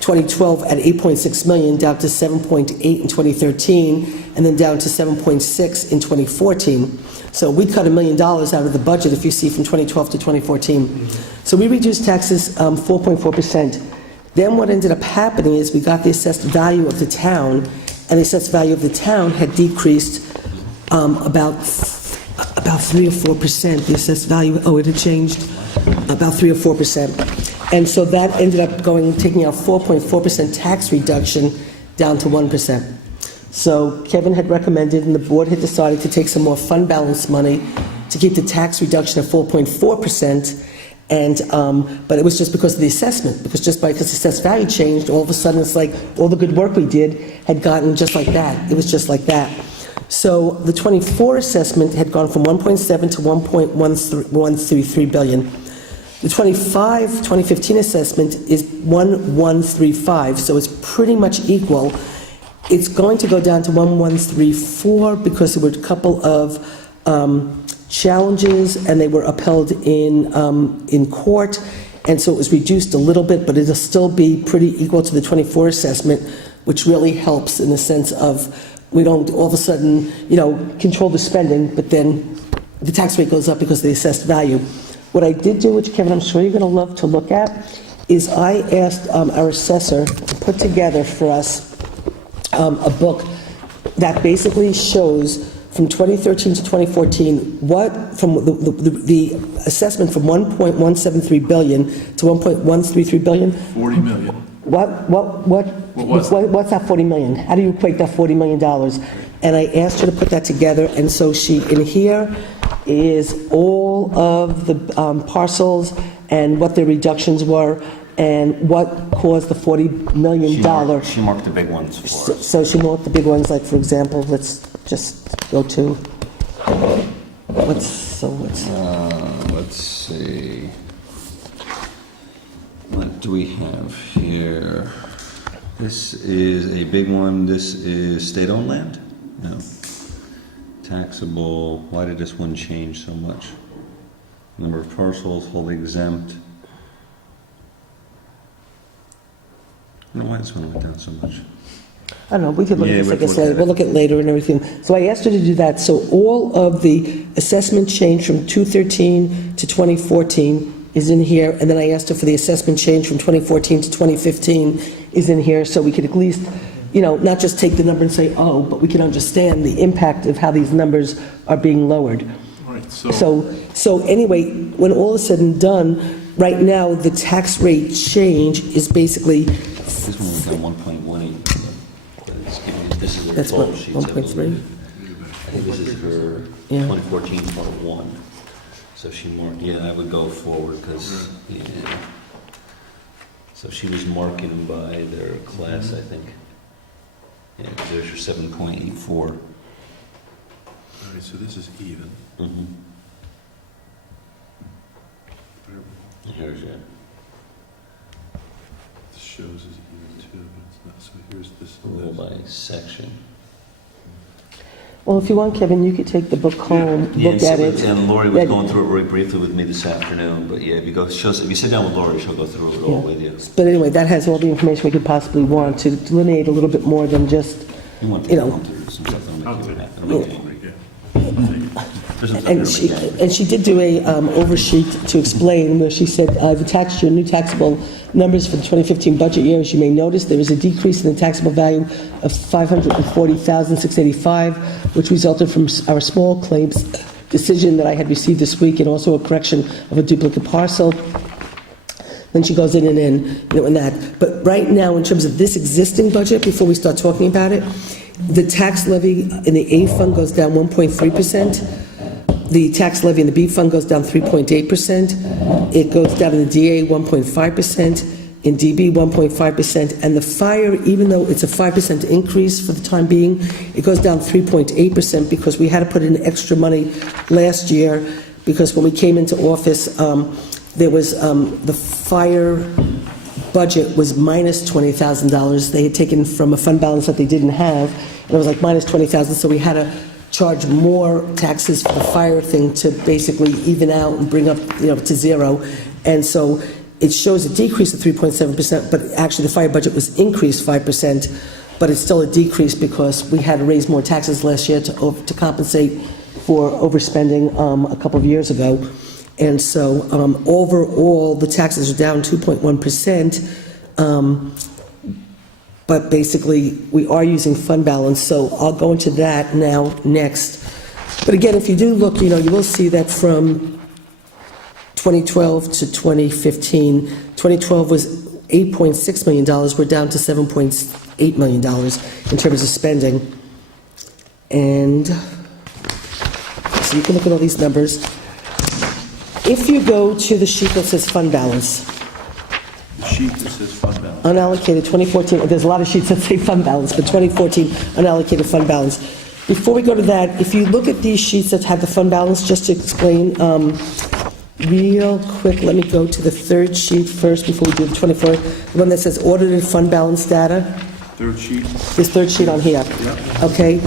2012 at 8.6 million down to 7.8 in 2013, and then down to 7.6 in 2014. So we cut $1 million out of the budget, if you see, from 2012 to 2014. So we reduced taxes 4.4%. Then what ended up happening is we got the assessed value of the town, and the assessed value of the town had decreased about 3 or 4%. The assessed value, it had changed about 3 or 4%. And so that ended up taking out 4.4% tax reduction down to 1%. So Kevin had recommended, and the board had decided to take some more fund balance money to keep the tax reduction at 4.4%. And but it was just because of the assessment, because the assessed value changed, all of a sudden it's like all the good work we did had gotten just like that. It was just like that. So the 24 assessment had gone from 1.7 to 1.133 billion. The 2015 assessment is 1135, so it's pretty much equal. It's going to go down to 1134 because there were a couple of challenges, and they were upheld in court, and so it was reduced a little bit, but it'll still be pretty equal to the 24 assessment, which really helps in the sense of we don't all of a sudden, control the spending, but then the tax rate goes up because of the assessed value. What I did do, which Kevin, I'm sure you're going to love to look at, is I asked our assessor to put together for us a book that basically shows from 2013 to 2014, from the assessment from 1.173 billion to 1.133 billion. 40 million. What's that 40 million? How do you equate that $40 million? And I asked her to put that together, and so in here is all of the parcels and what their reductions were and what caused the $40 million. She marked the big ones for us. So she marked the big ones, like, for example, let's just go to, let's see. What do we have here? This is a big one. This is state-owned land? No. Taxable. Why did this one change so much? Number of parcels, wholly exempt. I don't know why this one went down so much. I don't know, we could look Yeah, at this, like I we'll said, look we'll look at it later and everything. So I asked her to do that, so all of the assessment change from 2013 to 2014 is in here, and then I asked her for the assessment change from 2014 to 2015 is in here, so we could at least, not just take the number and say, oh, but we can understand the impact of how these numbers are being lowered. Right, So anyway, when all is said and done, right now, the tax rate change is basically... This one was down 1.18. This is her That's total what, sheet. 1.3? I think this is her Yeah. 2014 part 1. So she marked, I would go forward because, So she was marking by their class, I think. Yeah, 'cause there's your 7.84. All right, so this is even. Mm-hmm. Here's your. This shows is even too, but it's not. So here's this. Rule by section. Well, if you want, Kevin, you could take the book home, look at it. And Lori was going through it very briefly with me this afternoon, but if you sit down with Lori, she'll go through it all with you. But anyway, that has all the information we could possibly want to delineate a little bit more than just, You want to go through some stuff that'll make you happy. and she did do a oversheet to explain where she said, I've attached your new taxable numbers for the 2015 budget year. As you may notice, there was a decrease in the taxable value of $540,685, which resulted from our small claims decision that I had received this week, and also a correction of a duplicate parcel. Then she goes in, in that. But right now, in terms of this existing budget, before we start talking about it, the tax levy in the A fund goes down 1.3%. The tax levy in the B fund goes down 3.8%. It goes down in the DA 1.5%. In DB, 1.5%, and the fire, even though it's a 5% increase for the time being, it goes down 3.8% because we had to put in extra money last year, because when we came into office, there was, the fire budget was minus $20,000. They had taken from a fund balance that they didn't have, and it was like minus $20,000, so we had to charge more taxes for the fire thing to basically even out and bring up, to zero, and so it shows a decrease of 3.7%, but actually the fire budget was increased 5%, but it's still a decrease because we had to raise more taxes last year to compensate for overspending a couple of years ago. And so overall, the taxes are down 2.1%, but basically we are using fund balance, so I'll go into that now next. But again, if you do look, you will see that from 2012 to 2015, 2012 was $8.6 million. We're down to $7.8 million in terms of spending. And so you can look at all these numbers. If you go to the sheet that says fund balance, The sheet that says fund balance. unallocated 2014, there's a lot of sheets that say fund balance, but 2014 unallocated fund balance. Before we go to that, if you look at these sheets that have the fund balance, just to explain, real quick, let me go to the third sheet first before we do the 24, the one that says audited fund balance data. Third sheet? This third sheet on here. Okay,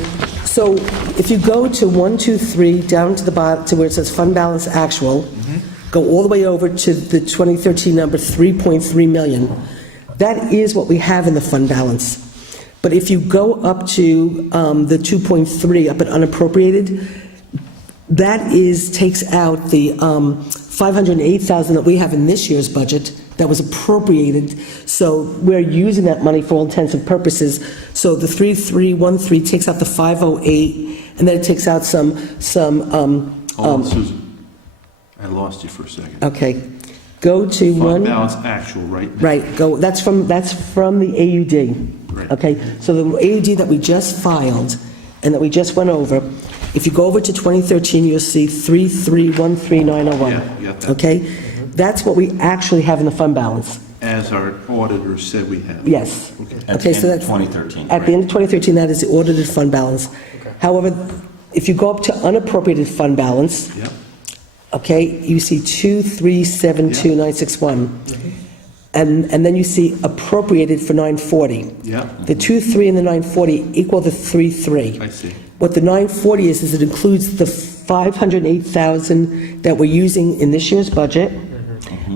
so if you go to 1, 2, 3, down to the bottom, to where it says fund balance actual, go all the way over to the 2013 number, 3.3 million. That is what we have in the fund balance. But if you go up to the 2.3, up at unappropriated, that takes out the $508,000 that we have in this year's budget that was appropriated. So we're using that money for all intents and purposes. So the 3313 takes out the 508, and then it takes out some. Hold on, Susan. I lost you for a second. Okay, go to Fund one. balance actual, right? Right. Go. That's from the AUD. Right. Okay. So the AUD that we just filed and that we just went over. If you go over to 2013, you'll see 3313901. Yeah, you got that. Okay? That's what we actually have in the fund balance. As our auditor said we have. Yes. Okay. Okay, so that's 2013. at the end of 2013, that is the audited fund balance. However, if you go up to unappropriated fund balance, Yeah. okay, you see 2372961. And then you see appropriated for 940. Yeah, The 23 and the 940 equal the 33. I see. What the 940 is it includes the 508,000 that we're using in this year's budget,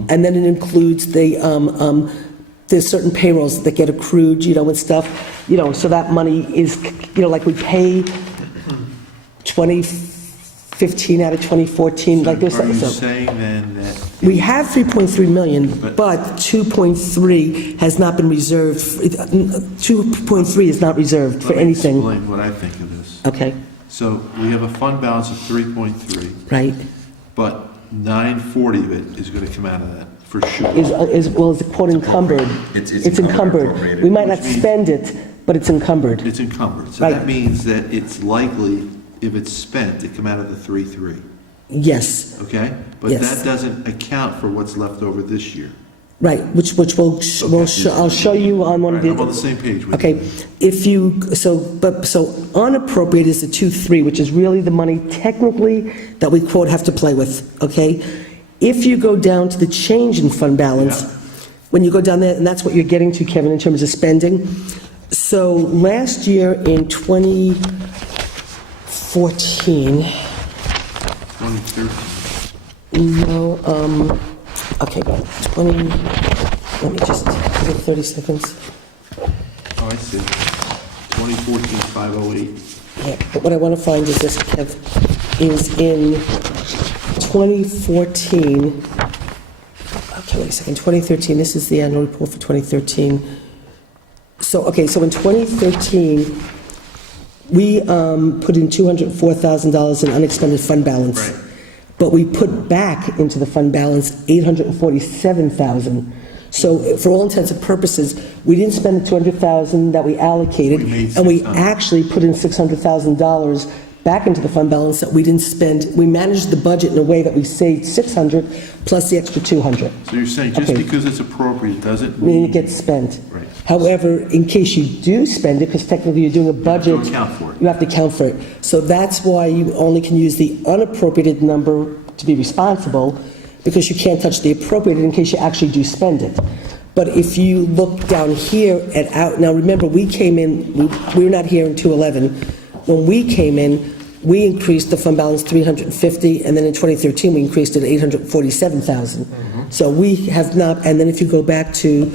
and then it includes there's certain payrolls that get accrued, and stuff, so that money is, like we pay 2015 out of 2014, like there's. Are you So saying then that? we have 3.3 million, But- but 2.3 has not been reserved, 2.3 is not reserved for Let me anything. explain what I think of this. Okay, So we have a fund balance of 3.3, right. but 940 of it is going to come out of that, for sure. Is quote encumbered. It's It's encumbered, encumbered. appropriated. We might not Which means- spend it, but it's encumbered. It's encumbered. So Right. that means that it's likely, if it's spent, to come out of the 3.3, Yes, okay? But Yes. that doesn't account for what's left over this year. right, which I'll show you on one All of right, the. I'm on the same page with you. Okay, if you, so unappropriated is the 2.3, which is really the money technically that we quote have to play with, okay? If you go down to the change in fund balance, Yeah. when you go down there, and that's what you're getting to, Kevin, in terms of spending. So last year in 2014, 2013. no, okay, 20, let me just, give it 30 seconds. Oh, I see. 2014, 508. Yeah, but what I want to find is this, Kev, is in 2014, okay, wait a second, 2013, this is the annual report for 2013. So, okay, so in 2013, we put in $204,000 in unexpended fund balance. Right. But we put back into the fund balance $847,000. So for all intents and purposes, we didn't spend the $200,000 that we allocated, We made and we $600,000. actually put in $600,000 back into the fund balance that we didn't spend. We managed the budget in a way that we saved $600 plus the extra $200. So you're saying just Okay. because it's appropriate doesn't Meaning mean... it gets spent. Right. However, in case you do spend it, because technically you're doing a budget. to account for it. You have to account for it. So that's why you only can use the unappropriated number to be responsible, because you can't touch the appropriated in case you actually do spend it. But if you look down here at out, now remember, we came in, we were not here in 2011. When we came in, we increased the fund balance 350, and then in 2013, we increased it to 847,000. So we have not, and then if you go back to,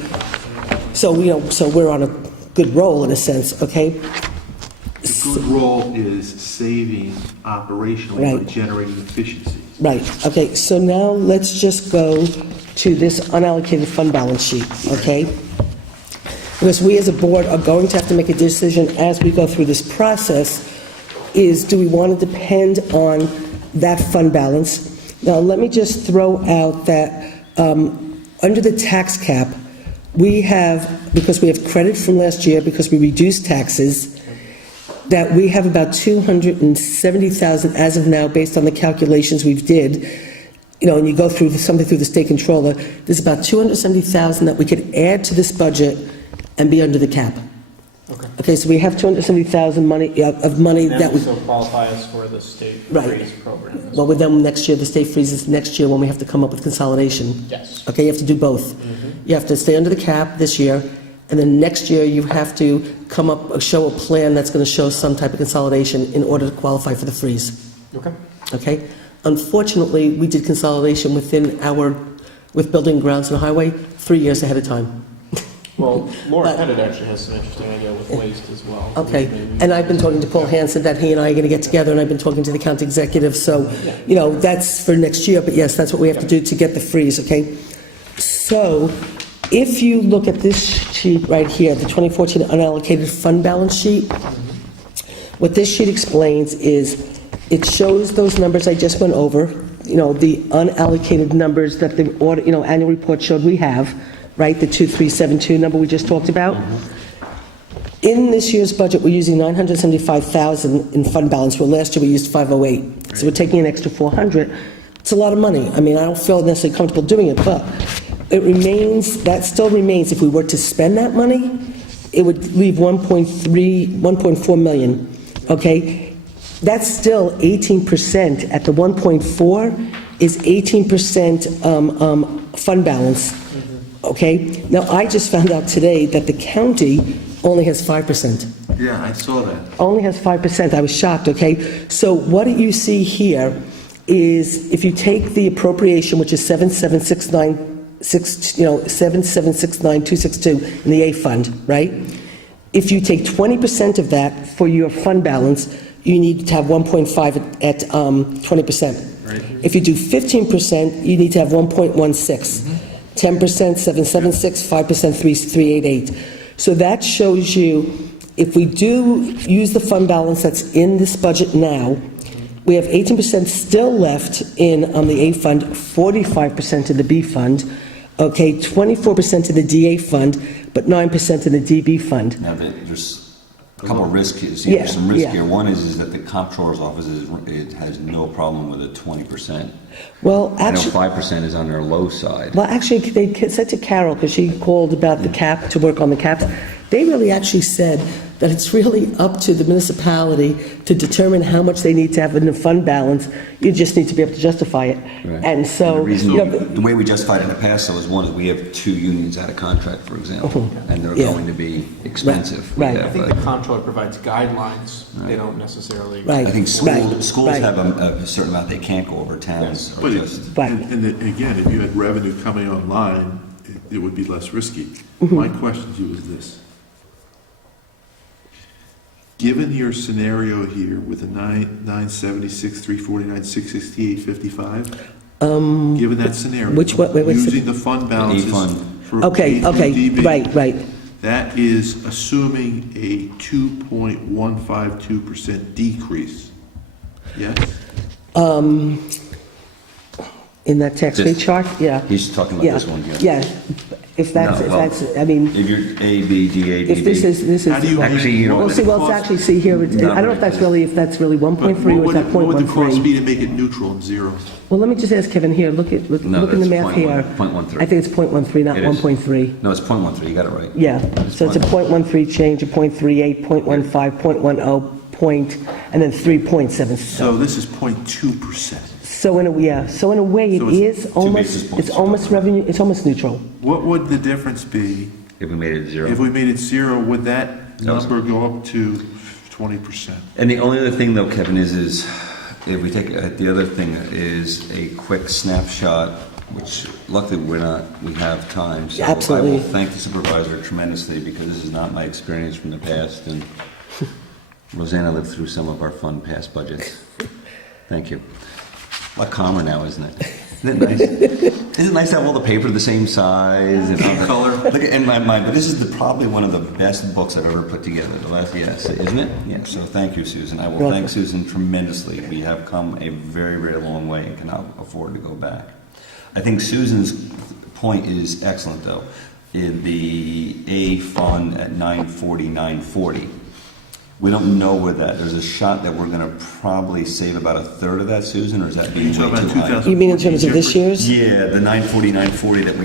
so we're on a good roll in a sense, okay? The good role is saving operationally, Right. but generating efficiencies. Right, okay, so now let's just go to this unallocated fund balance sheet, okay? Because we as a board are going to have to make a decision as we go through this process, is do we want to depend on that fund balance? Now, let me just throw out that under the tax cap, we have, because we have credit from last year, because we reduced taxes, that we have about $270,000 as of now, based on the calculations we've did. And you go through something through the state controller, there's about $270,000 that we could add to this budget and be under the cap. Okay, so we have $270,000 money that we, still qualify us for the state Right. freeze program. well, with them next year, the state freezes next year when we have to come up with consolidation. Yes. Okay, you have to do both. You have to stay under the cap this year, and then next year you have to come up, show a plan that's going to show some type of consolidation in order to qualify for the freeze. Okay. Okay? Unfortunately, we did consolidation with building grounds and highway 3 years ahead of time. Well, Laura But- Pettit actually has some interesting idea with waste as well. Okay, Maybe- and I've been talking to Paul Hansen that he and I are going to get together, and I've been talking to the county executive, so, that's for next year, but yes, that's what we have to do to get the freeze, okay? So, if you look at this sheet right here, the 2014 unallocated fund balance sheet, what this sheet explains is, it shows those numbers I just went over, the unallocated numbers that the audit, annual report showed we have, right, the 2372 number we just talked about. In this year's budget, we're using $975,000 in fund balance, where last year we used $508. So we're taking an extra $400. It's a lot of money. I mean, I don't feel necessarily comfortable doing it, but that still remains. If we were to spend that money, it would leave 1.4 million, okay? That's still 18%. At the 1.4 is 18% fund balance. Okay? Now, I just found out today that the county only has 5%. Yeah, I saw that. Only has 5%. I was shocked, okay? So what you see here is if you take the appropriation, which is 7769262 in the A fund, right? If you take 20% of that for your fund balance, you need to have 1.5 at 20%. Right. If you do 15%, you need to have 1.16. 10%, 776, 5%, 388. So that shows you, if we do use the fund balance that's in this budget now, we have 18% still left in the A fund, 45% in the B fund, okay, 24% in the DA fund, but 9% in the DB fund. Now, there's a couple of risks, Yeah, there's some risk yeah. here. One is that the comptroller's office it has no problem with a 20%. Well, I know actually, 5% is on their low side. they said to Carol, because she called about the cap, to work on the caps, they really actually said that it's really up to the municipality to determine how much they need to have in the fund balance. You just need to be able to justify it. Right. And so, The reason, you know, the way we justified it in the past, though, is one is we have 2 unions out of contract, for example, and they're Yeah. going to be expensive. Right. We I have, think the comptroller provides guidelines. They don't necessarily. Right. I think Right. schools Right. have a certain amount they can't go over. Towns are But just... Right. and again, if you had revenue coming online, it would be less risky. Mm-hmm. My question to you is this. Given your scenario here with the 976, 349, 668, 55, given that scenario, which one- wait, wait, using the fund balances fund. for okay, A through okay, DB, right. that is assuming a 2.152% decrease. Yes? In that tax rate This- chart, yeah. He's talking about Yeah, this one here. yeah. If that's, No, if well, that's, I mean, If you're A, B, D, A, D, if this B. is, How do you Actually, you know well, what? see, well, it's actually, see here, it's- I don't know if that's really, if that's really 1.3 or is that What would the cost 0.13? be to make it neutral and zero? Well, let me just ask Kevin here, look at No, the that's math here. 0.13. I think it's 0.13, not It is. 1.3. No, it's 0.13, you got it right. Yeah, so it's a 0.13 change, a 0.38, 0.15, 0.10, point, and then 3.7. So this is 0.2%. So in a, yeah, so in a way, it So it's is basis almost, points. it's almost revenue, it's almost neutral. What would the difference be If we made it zero. if we made it zero? Would that That was- number go up to 20%? And the only other thing though, Kevin, is if we take, the other thing is a quick snapshot, which luckily we have time. So Absolutely. I will thank the supervisor tremendously because this is not my experience from the past, and Rosanna lived through some of our fun past budgets. Thank you. A lot calmer now, isn't it? Isn't it nice? Isn't it nice to have all the paper the same size and color? Look, in my mind, but this is probably one of the best books I've ever put together. The last, yes, isn't it? Yeah. So thank you, Susan. I will You're thank welcome. Susan tremendously. We have come a very, very long way and cannot afford to go back. I think Susan's point is excellent, though. In the A fund at 940, 940. We don't know where there's a shot that we're going to probably save about a third of that, Susan, or is that being way You're talking too about high? You mean in terms of this year's? Yeah, the 940, 940 that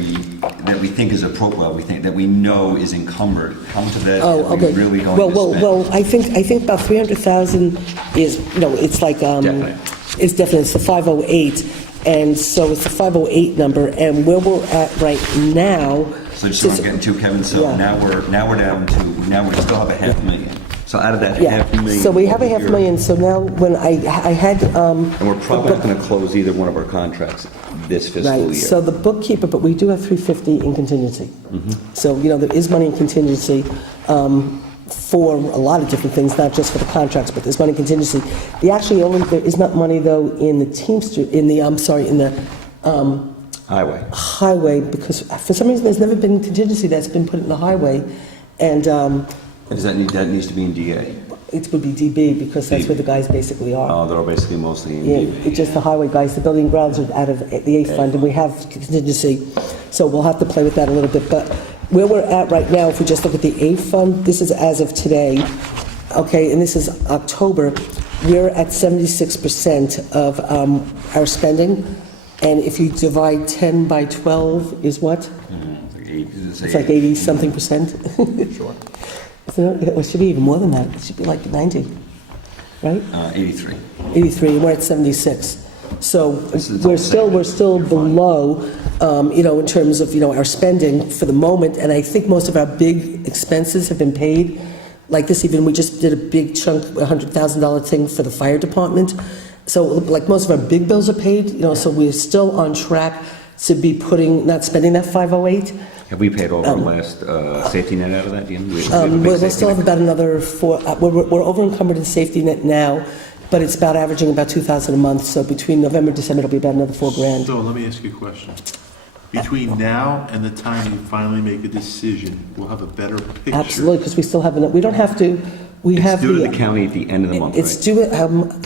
we think is appropriate, well, we think that we know is encumbered. How much of that Oh, are we okay. really going Well, to well, spend? well, I think about 300,000 is, it's like, Definite. it's definitely, it's the 508, and so it's the 508 number, and where we're at right now. So just want to get into, Kevin, so Yeah. now we're down to, now we still have a $500,000. So out of that Yeah, $500,000. so we have a what was your- $500,000, so now when I had, And we're probably not going to close either one of our contracts this fiscal year. right, so the bookkeeper, but we do have 350 in contingency. So, there is money in contingency for a lot of different things, not just for the contracts, but there's money in contingency. There is not money, though, in the Highway. highway, because for some reason, there's never been contingency that's been put in the highway, and That needs to be in DA. it would be DB, because that's where the guys basically are. Oh, they're all basically mostly in Yeah, DB. it's just the highway guys, the building and grounds are out of the eighth fund, and we have contingency, so we'll have to play with that a little bit, but where we're at right now, if we just look at the eighth fund, this is as of today, okay, and this is October, we're at 76% of our spending, and if you divide 10 by 12 is what? It's like 80-something percent. Sure. It should be even more than that, it should be like 90, right? 83. 83, and we're at 76. So This is we're all still below, in terms of, our spending for the moment, and I think most of our big expenses have been paid. Like this even, we just did a big chunk, $100,000 thing for the fire department. So like most of our big bills are paid, so we're still on track to be not spending that 508. Have we paid over our last safety net out of that, Ian? We'll still have about another we're over encumbered in safety net now, but it's about averaging about 2,000 a month, so between November and December, it'll be about another $4,000. So let me ask you a question. Between now and the time you finally make a decision, we'll have a better picture. Absolutely, because we still have, we don't have to, we have It's due to the county at the end of the month, It's right? due,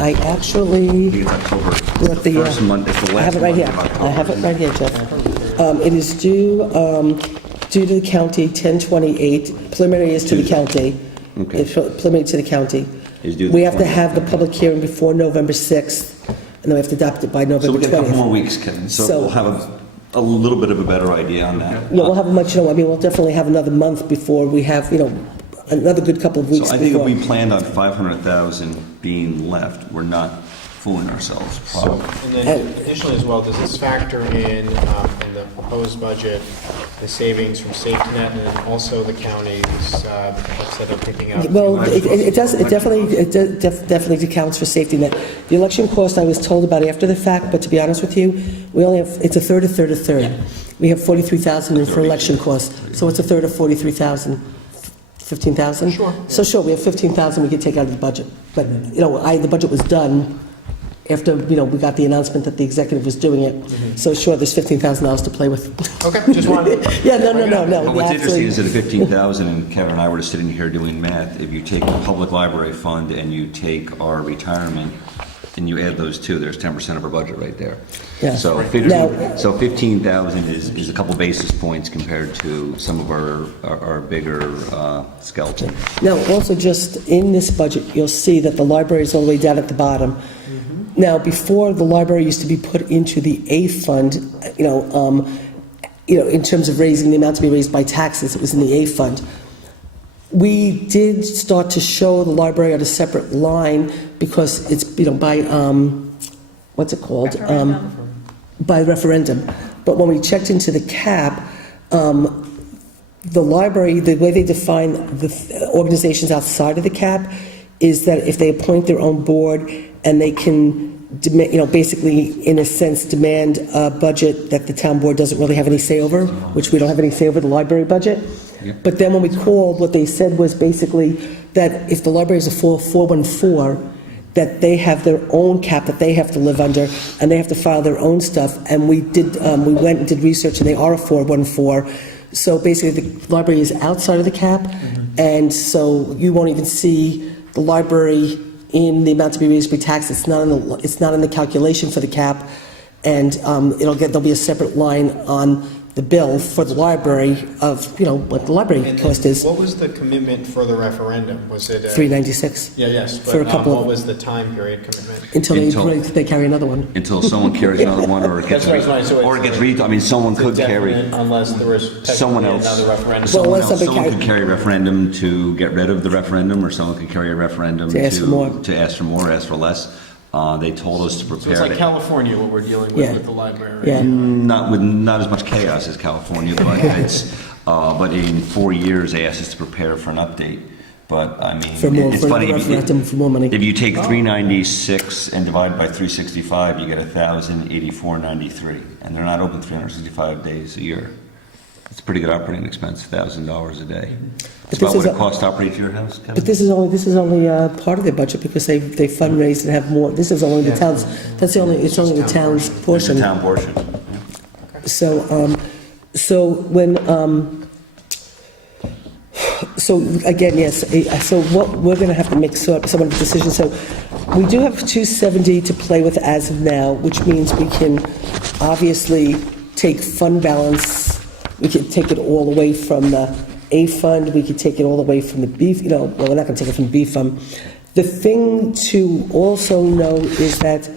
I actually, I think it's October. we're at the, First month, it's the I have last it right month here, of October. I have it right here, Jeff. It is due to the county, 10/28, preliminary is to the county. Okay. It's preliminary to the county. Is due We the have to 20th. have the public hearing before November 6th, and then we have to adopt it by So November we get a couple more 20th. weeks, Kevin, so So- we'll have a little bit of a better idea on that. Yeah, we'll have a much, we'll definitely have another month before we have, another good couple of weeks So I think if before. we planned on 500,000 being left, we're not fooling ourselves, So, probably. and then additionally as well, does this factor in the proposed budget, the savings from safety net, and then also the county's, folks that are picking up? Well, it does, it definitely accounts for safety net. The election cost I was told about after the fact, but to be honest with you, we only have, it's a third, a third, a third. We have 43,000 in for election costs, so it's a third of 43,000. 15,000? Sure. So sure, we have 15,000 we could take out of the budget. But, the budget was done after, we got the announcement that the executive was doing it. So sure, there's $15,000 to play with. Okay, just wanted. Yeah, no. But what's interesting absolutely. is that at 15,000, and Kevin and I were just sitting here doing math, if you take the public library fund and you take our retirement, and you add those two, there's 10% of our budget right there. Yeah. So Now- 15,000 is a couple basis points compared to some of our bigger skeleton. Now, also just in this budget, you'll see that the library is all the way down at the bottom. Now, before, the library used to be put into the A fund, in terms of raising the amount to be raised by taxes, it was in the A fund. We did start to show the library on a separate line because it's, by, what's it called? By referendum. But when we checked into the cap, the library, the way they define the organizations outside of the cap is that if they appoint their own board and they can, basically, in a sense, demand a budget that the town board doesn't really have any say over, which we don't have any say over the library budget. Yep. But then when we called, what they said was basically that if the library is a 414, that they have their own cap that they have to live under, and they have to file their own stuff. And we went and did research, and they are a 414. So basically, the library is outside of the cap, and so you won't even see the library in the amount to be raised by tax. It's not in the calculation for the cap, and there'll be a separate line on the bill for the library of what the library cost is. What was the commitment for the referendum? Was it $396 Yeah, yes. For a But couple what of- was the time period commitment? until they carry another one. Until someone carries another one, or it gets, That's right, so or it gets read. I mean, someone It's could carry. indefinite unless there was Someone technically else. another referendum. Well, unless somebody Someone could carry a referendum to get rid of the referendum, or someone could carry a referendum To ask for more. to ask for more, ask for less. They told us to So it's prepare. like California, what we're dealing Yeah. with the library. right? Yeah. Not as much chaos as California, but but in 4 years they asked us to prepare for an update. But I mean, For more, it's for funny. the referendum, for more money. If you take 396 and divide by 365, you get 1,084.93, and they're not open 365 days a year. It's a pretty good operating expense, $1,000 a day. It's this about what is it a- costs to operate your house, Kevin. But this is only part of their budget because they fundraise and have more. This is only the town's. It's only the town's It's portion. the town portion. So when so again, yes. So what we're going to have to make some of the decisions. So we do have 270 to play with as of now, which means we can obviously take fund balance. We could take it all away from the A fund. We could take it all away from the B. Well, we're not going to take it from the B fund. The thing to also know is that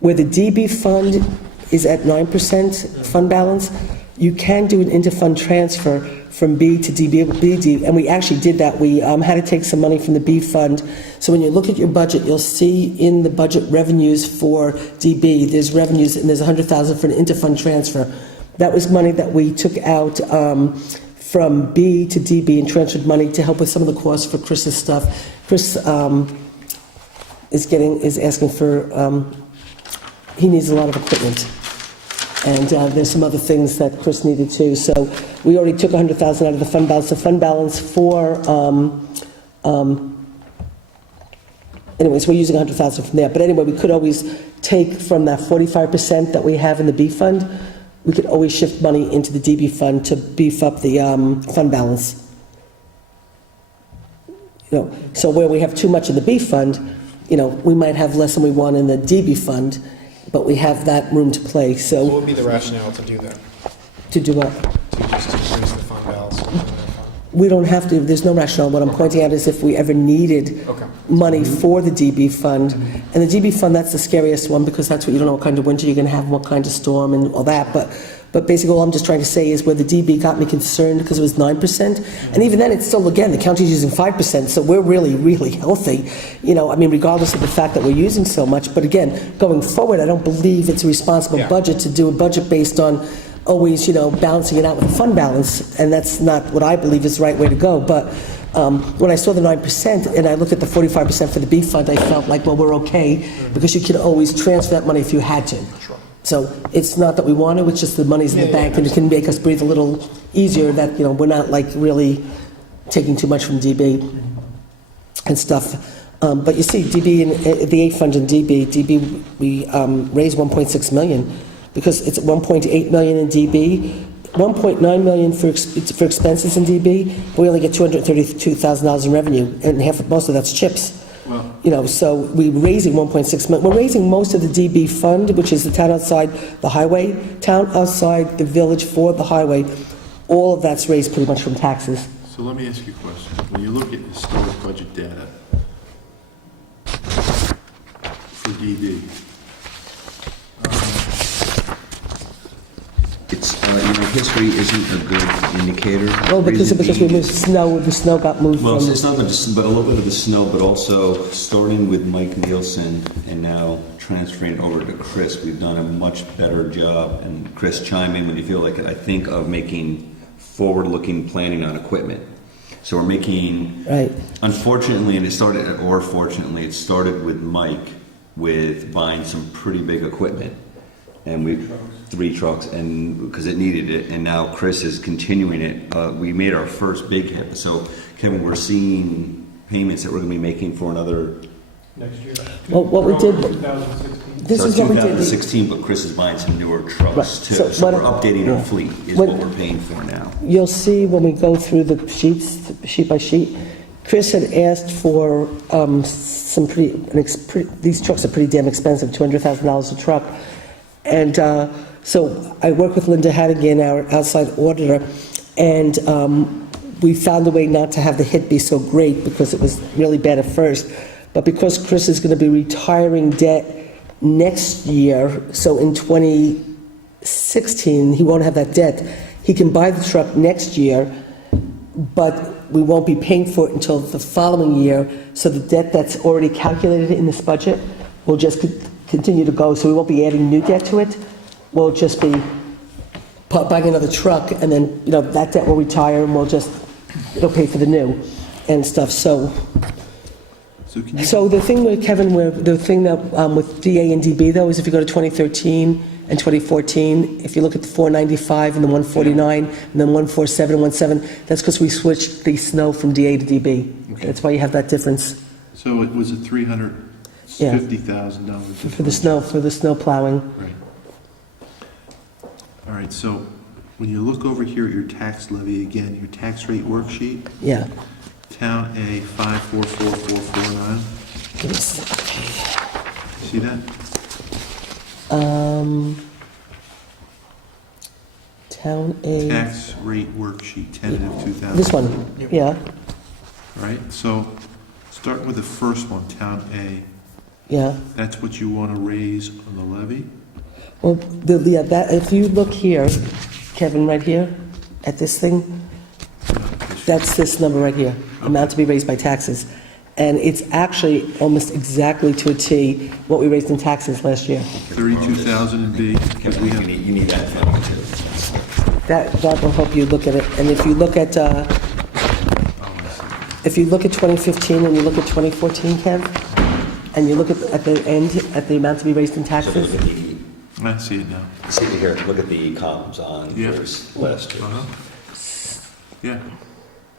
where the DB fund is at 9% fund balance, you can do an inter-fund transfer from B to BD, and we actually did that. We had to take some money from the B fund. So when you look at your budget, you'll see in the budget revenues for DB, there's revenues, and there's $100,000 for an inter-fund transfer. That was money that we took out from B to DB and transferred money to help with some of the costs for Chris's stuff. Chris is asking for, he needs a lot of equipment. And there's some other things that Chris needed too. So we already took $100,000 out of the fund balance. The fund balance for, anyways, we're using $100,000 from there. But anyway, we could always take from that 45% that we have in the B fund. We could always shift money into the DB fund to beef up the fund balance. So where we have too much in the B fund, we might have less than we want in the DB fund, but we have that room to play. What So would be the rationale to do that? to do what? To just increase the fund balance? We don't have to, there's no rationale. What I'm pointing out is if we ever needed Okay. money for the DB fund, and the DB fund, that's the scariest one because that's what you don't know what kind of winter you're going to have, what kind of storm and all that. But basically all I'm just trying to say is where the DB got me concerned because it was 9%. And even then, it's still, again, the county's using 5%, so we're really, really healthy. Regardless of the fact that we're using so much. But again, going forward, I don't believe it's a responsible Yeah. budget to do a budget based on always, balancing it out with a fund balance, and that's not what I believe is the right way to go. But when I saw the 9% and I looked at the 45% for the B fund, I felt like, well, we're okay, because you can always transfer that money if you had to. Sure. So it's not that we want to, it's just the money's in the Yeah, bank, yeah, and it can make us breathe a little easier that, we're not like really taking too much from DB and stuff. But you see, DB, and the 8 fund in DB, we raised 1.6 million, because it's 1.8 million in DB, 1.9 million for expenses in DB, but we only get $232,000 in revenue, and most of that's chips. Well, You know, so we're raising 1.6 million. We're raising most of the DB fund, which is the town outside the highway, town outside the village for the highway. All of that's raised pretty much from taxes. so let me ask you a question. When you look at historic budget data for DB, It's, history isn't a good indicator. Oh, because Reason we being- moved snow, the snow got moved Well, from... it's not just, but a little bit of the snow, but also starting with Mike Nielsen and now transferring over to Chris, we've done a much better job. And Chris, chime in when you feel like it. I think of making forward-looking planning on equipment. So we're making, Right. unfortunately, and it started, or fortunately, it started with Mike with buying some pretty big equipment. And we, 3 trucks, and, because it needed it, and now Chris is continuing it. We made our first big hit. So Kevin, we're seeing payments that we're gonna be making for another, Next year. Well, what we did- 2016. This so is what we did. 2016, but Chris is buying some newer Right. trucks too. So So what- we're updating yeah. our fleet is What- what we're paying for now. You'll see when we go through the sheets, sheet by sheet, Chris had asked for some these trucks are pretty damn expensive, $200,000 a truck. And so I worked with Linda Hannigan, our outside auditor, and we found a way not to have the hit be so great, because it was really bad at first. But because Chris is going to be retiring debt next year, so in 2016, he won't have that debt. He can buy the truck next year, but we won't be paying for it until the following year. So the debt that's already calculated in this budget will just continue to go. So we won't be adding new debt to it. We'll just be buying another truck, and then, that debt will retire, and it'll pay for the new and stuff. So can you, so the thing with Kevin, the thing that with DA and DB though, is if you go to 2013 and 2014, if you look at the 495 and the 149 and then 147 and 17, that's because we switched the snow from DA to DB. Okay. That's why you have that difference so it was a $350,000 for the snow plowing. Right. All right, so when you look over here at your tax levy again, your tax rate worksheet, Yeah. Town A 544449, Give me a sec. see that? Town A. Tax rate worksheet, tentative 2000. This one. Yeah. Right, so start with the first one, Town A. Yeah. That's what you want to raise on the levy? Well, that if you look here, Kevin, right here at this thing. That's this number right here, amount to be raised by taxes. And it's actually almost exactly to a T what we raised in taxes last year. 32,000 in B, because we Kevin, have, you need that funding too. That will help you look at it. And if you look at, if you look at 2015 and you look at 2014, Kev, and you look at the end, at the amount to be raised in So taxes, look at the, I see it now. see here, look at the columns on Yeah. yours last year. Uh-huh. Yeah,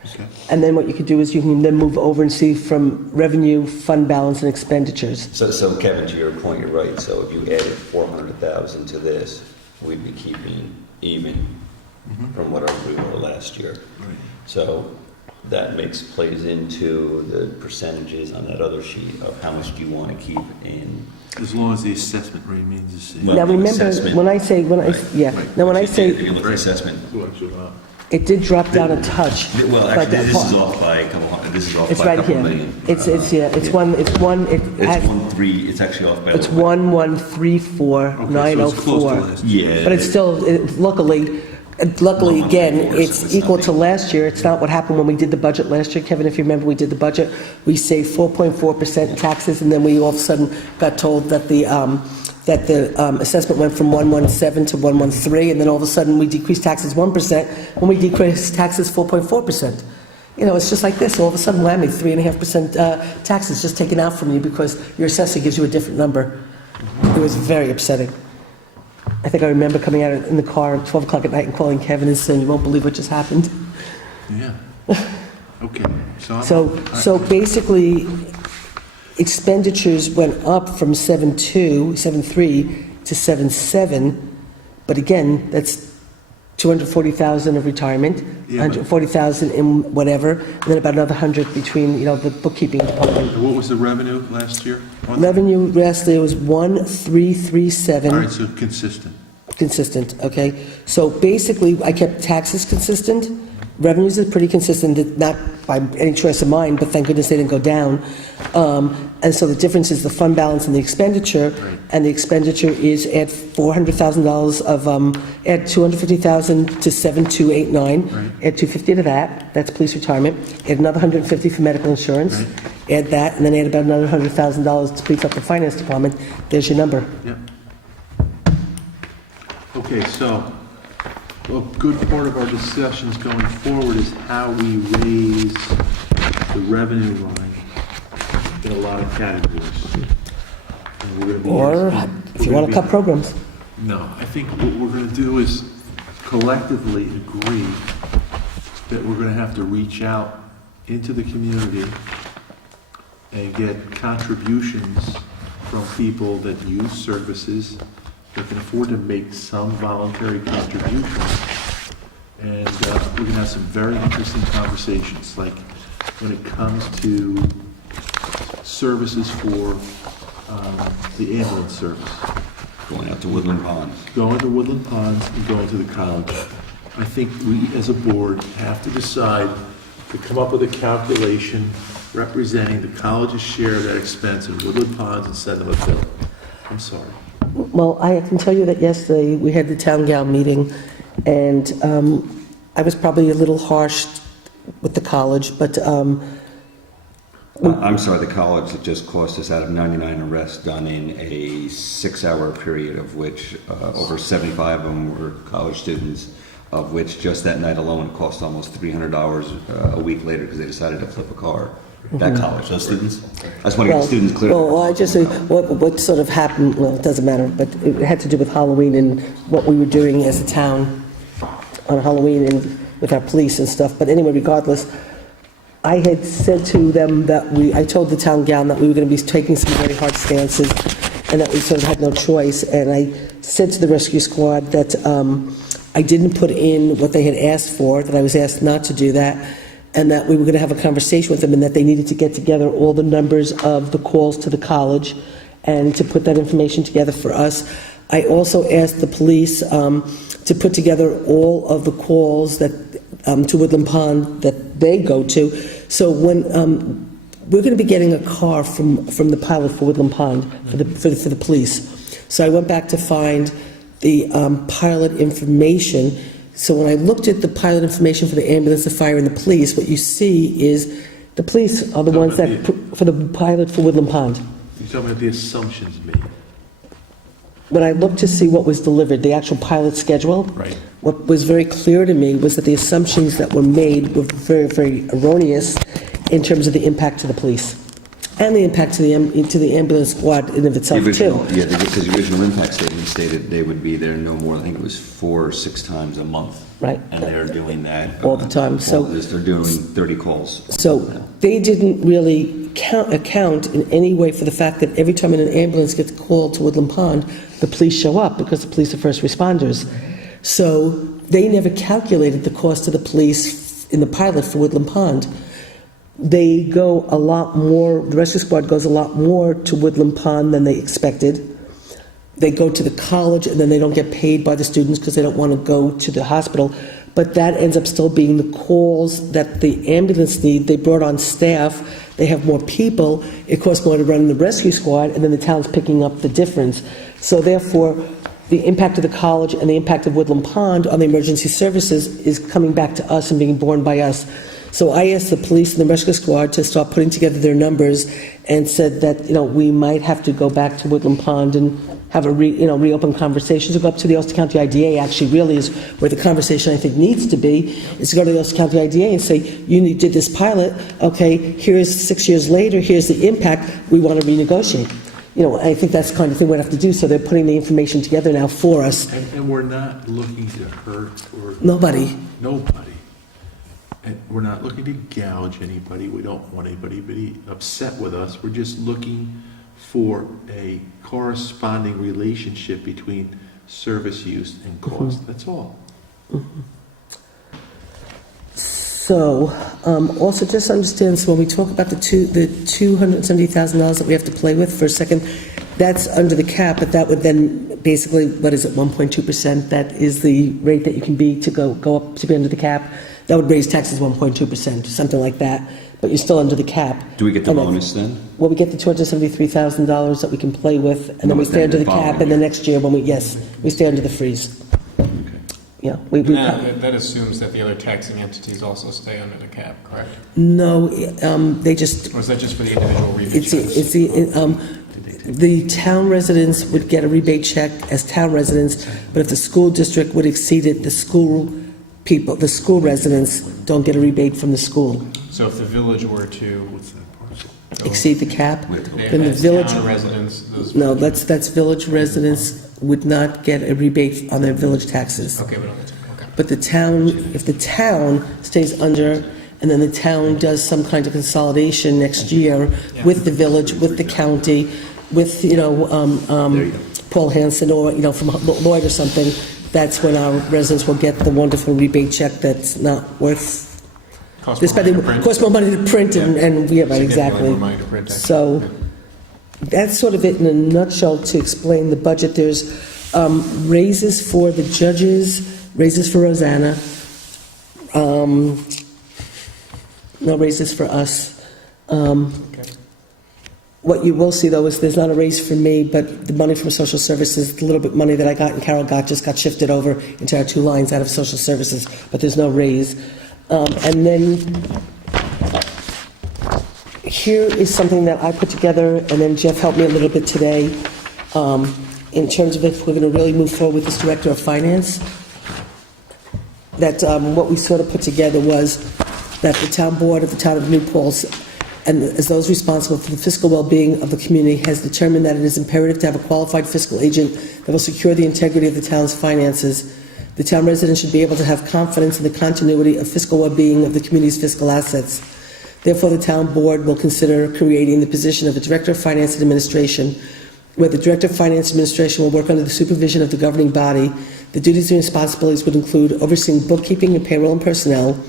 okay. and then what you could do is you can then move over and see from revenue, fund balance, and expenditures. So Kevin, to your point, you're right. So if you added 400,000 to this, we'd be keeping even from whatever we were last year. Right. So that plays into the percentages on that other sheet of how much do you want to keep in. As long as the assessment remains the same. Well, Now, remember, assessment. when I say, Right. yeah, now when I If say, you look at assessment, it did drop down a touch. well, but actually, this is the- off by a couple. This is off It's by a right couple here. million. It's It's one, It's has- 1.3. It's actually off by. a it's little bit. 1,134,904. Yeah. But it's still, luckily, again, it's equal to last year. It's not what happened when we did the budget last year. Kevin, if you remember, we did the budget, we saved 4.4% in taxes, and then we all of a sudden got told that the assessment went from 117 to 113, and then all of a sudden we decreased taxes 1%, when we decreased taxes 4.4%. It's just like this. All of a sudden, whammy, 3.5% taxes just taken out from you because your assessor gives you a different number. It was very upsetting. I think I remember coming out in the car at 12 o'clock at night and calling Kevin and saying, "You won't believe what just happened." Yeah. Okay. So basically, expenditures went up from 7.3 to 7.7, but again, that's 240,000 of retirement, Yeah, but- 140,000 in whatever, and then about another 100 between, the bookkeeping department. And what was the revenue last year? Revenue last year was All 1,337. right, so consistent. Consistent, okay? So basically, I kept taxes consistent, revenues are pretty consistent, not by any choice of mine, but thank goodness they didn't go down. And so the difference is the fund balance and the expenditure, Right. and the expenditure is at $400,000 of, add 250,000 to 7,289, Right. add 250 to that, that's police retirement, add another 150 for medical insurance, Right. add that, and then add about another $100,000 to beef up the finance department, there's your number. Yep. Okay, so a good part of our discussions going forward is how we raise the revenue line in a lot of categories. And we're gonna be Or, asking- if you we're want gonna to cut programs. No, I think what we're gonna do is collectively agree that we're gonna have to reach out into the community and get contributions from people that use services, that can afford to make some voluntary contributions. And we're gonna have some very interesting conversations, like when it comes to services for the ambulance service. Going out to Woodland Ponds. Going to Woodland Ponds and going to the college. I think we, as a board, have to decide to come up with a calculation representing the college's share of that expense in Woodland Ponds and send them a bill. I'm sorry. Well, I can tell you that yesterday, we had the town gal meeting, and I was probably a little harsh with the college, but I'm sorry, the college that just cost us out of 99 arrests done in a 6-hour period, of which over 75 of them were college students, of which just that night alone cost almost $300 a week later because they decided to flip a car. That college, those students? I just want to get the students clear. Well, I just say, what sort of happened, well, it doesn't matter, but it had to do with Halloween and what we were doing as a town on Halloween and with our police and stuff. But anyway, regardless, I had said to them that I told the town gal that we were going to be taking some very hard stances and that we sort of had no choice. And I said to the rescue squad that I didn't put in what they had asked for, that I was asked not to do that, and that we were going to have a conversation with them and that they needed to get together all the numbers of the calls to the college and to put that information together for us. I also asked the police to put together all of the calls that to Woodland Pond that they go to. So when we're going to be getting a car from the pilot for Woodland Pond for the police. So I went back to find the pilot information. So when I looked at the pilot information for the ambulance, the fire, and the police, what you see is the police are the ones that, for the pilot for Woodland Pond. You're talking about the assumptions made. When I looked to see what was delivered, the actual pilot schedule, Right. what was very clear to me was that the assumptions that were made were very, very erroneous in terms of the impact to the police and the impact to the ambulance squad in of itself, too. Yeah, because the original impact statement stated they would be there no more, I think it was 4 or 6 times a month. Right. And they're doing that. All the time, so- all this, they're doing 30 calls. So they didn't really account in any way for the fact that every time an ambulance gets called to Woodland Pond, the police show up because the police are first responders. So they never calculated the cost to the police in the pilot for Woodland Pond. They go a lot more, the rescue squad goes a lot more to Woodland Pond than they expected. They go to the college and then they don't get paid by the students because they don't want to go to the hospital. But that ends up still being the calls that the ambulance need. They brought on staff, they have more people, it costs more to run the rescue squad, and then the town's picking up the difference. So therefore, the impact of the college and the impact of Woodland Pond on the emergency services is coming back to us and being borne by us. So I asked the police and the rescue squad to start putting together their numbers and said that, we might have to go back to Woodland Pond and have a reopen conversations, or go up to the Ulster County IDA, actually really is where the conversation I think needs to be, is to go to the Ulster County IDA and say, you did this pilot, okay, here's 6 years later, here's the impact, we want to renegotiate. I think that's the kind of thing we'd have to do, so they're putting the information together now for us. And we're not looking to hurt or... Nobody. Nobody. And we're not looking to gouge anybody. We don't want anybody to be upset with us. We're just looking for a corresponding relationship between service use and cost. That's all. So, also just understand, so when we talk about the $270,000 that we have to play with for a second, that's under the cap, but that would then basically, what is it, 1.2%? That is the rate that you can be to go up to be under the cap. That would raise taxes 1.2%, something like that, but you're still under the cap. Do we get the And then- bonus then? Well, we get the $273,000 that we can play with, and No, then we but stay then under the the cap, following and the year. next year, we stay under the freeze. Okay. Yeah, That assumes that the other taxing entities also stay under the cap, correct? no, they just, Or is that just for the individual rebate it's checks? the town residents would get a rebate check as town residents, but if the school district would exceed it, the school residents don't get a rebate from the school. So if the village were to Exceed the cap, They then the as village, town residents, those. no, that's village residents would not get a rebate on their village taxes. Okay, but on the top, okay. But the town, if the town stays under, and then the town does some kind of consolidation next year with the village, with the county, with, Paul Hansen or, from Lloyd or something, that's when our residents will get the wonderful rebate check that's not worth, Costs this, more but money it to print. costs more money to print, and yeah, right, Significantly exactly. more money to print, actually. So, that's sort of it in a nutshell to explain the budget. There's raises for the judges, raises for Rosanna, no raises for us. What you will see, though, is there's not a raise for me, but the money from social services, the little bit money that I got and Carol got, just got shifted over into our two lines out of social services, but there's no raise. And then here is something that I put together, and then Jeff helped me a little bit today, in terms of if we're going to really move forward with this director of finance. That what we sort of put together was that the town board of the town of New Paltz, and as those responsible for the fiscal well-being of the community, has determined that it is imperative to have a qualified fiscal agent that will secure the integrity of the town's finances. The town residents should be able to have confidence in the continuity of fiscal well-being of the community's fiscal assets. Therefore, the town board will consider creating the position of a director of finance and administration, where the director of finance and administration will work under the supervision of the governing body. The duties and responsibilities would include overseeing bookkeeping and payroll and personnel,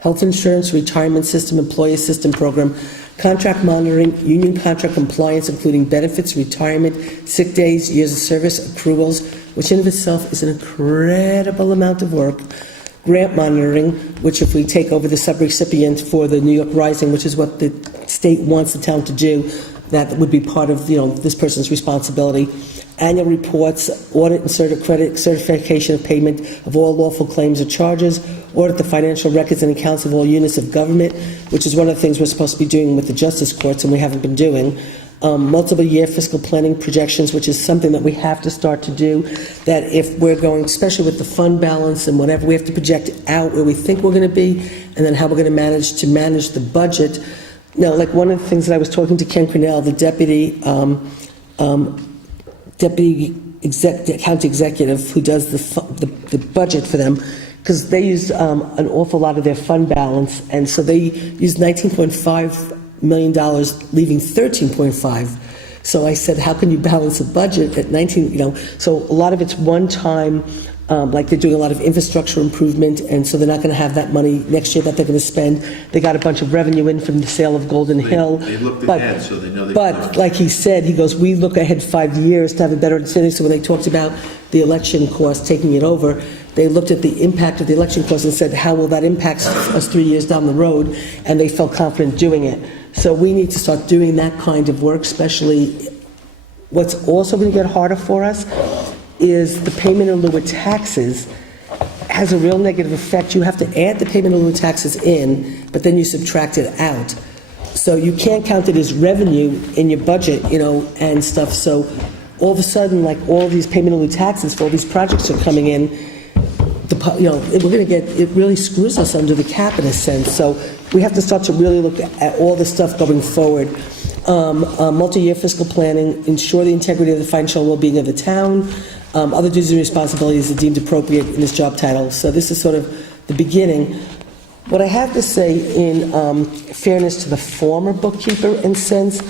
health insurance, retirement system, employee assistance program, contract monitoring, union contract compliance, including benefits, retirement, sick days, years of service, accruals, which in of itself is an incredible amount of work, grant monitoring, which if we take over the subrecipient for the New York Rising, which is what the state wants the town to do, that would be part of, this person's responsibility. Annual reports, audit and certification of payment of all lawful claims or charges, audit the financial records and accounts of all units of government, which is one of the things we're supposed to be doing with the justice courts and we haven't been doing. Multiple year fiscal planning projections, which is something that we have to start to do, that if we're going, especially with the fund balance and whatever, we have to project out where we think we're going to be and then how we're going to manage the budget. Now, like one of the things that I was talking to Ken Cornell, the deputy county executive who does the budget for them, because they used an awful lot of their fund balance, and so they used $19.5 million, leaving 13.5. So I said, how can you balance a budget at 19, so a lot of it's one time, like they're doing a lot of infrastructure improvement, and so they're not going to have that money next year that they're going to spend. They got a bunch of revenue in from the sale of Golden Hill. They looked but- ahead, so they know they. But like he said, he goes, we look ahead 5 years to have a better understanding. So when they talked about the election cost, taking it over, they looked at the impact of the election cost and said, how will that impact us 3 years down the road? And they felt confident doing it. So we need to start doing that kind of work, especially. What's also going to get harder for us is the payment in lieu of taxes has a real negative effect. You have to add the payment in lieu of taxes in, but then you subtract it out. So you can't count it as revenue in your budget, and stuff. So all of a sudden, like all these payment in lieu of taxes for all these projects are coming in, we're going to get, it really screws us under the cap in a sense. So we have to start to really look at all this stuff going forward. Multi-year fiscal planning, ensure the integrity of the financial well-being of the town. Other duties and responsibilities are deemed appropriate in this job title. So this is sort of the beginning. What I have to say in fairness to the former bookkeeper in sense,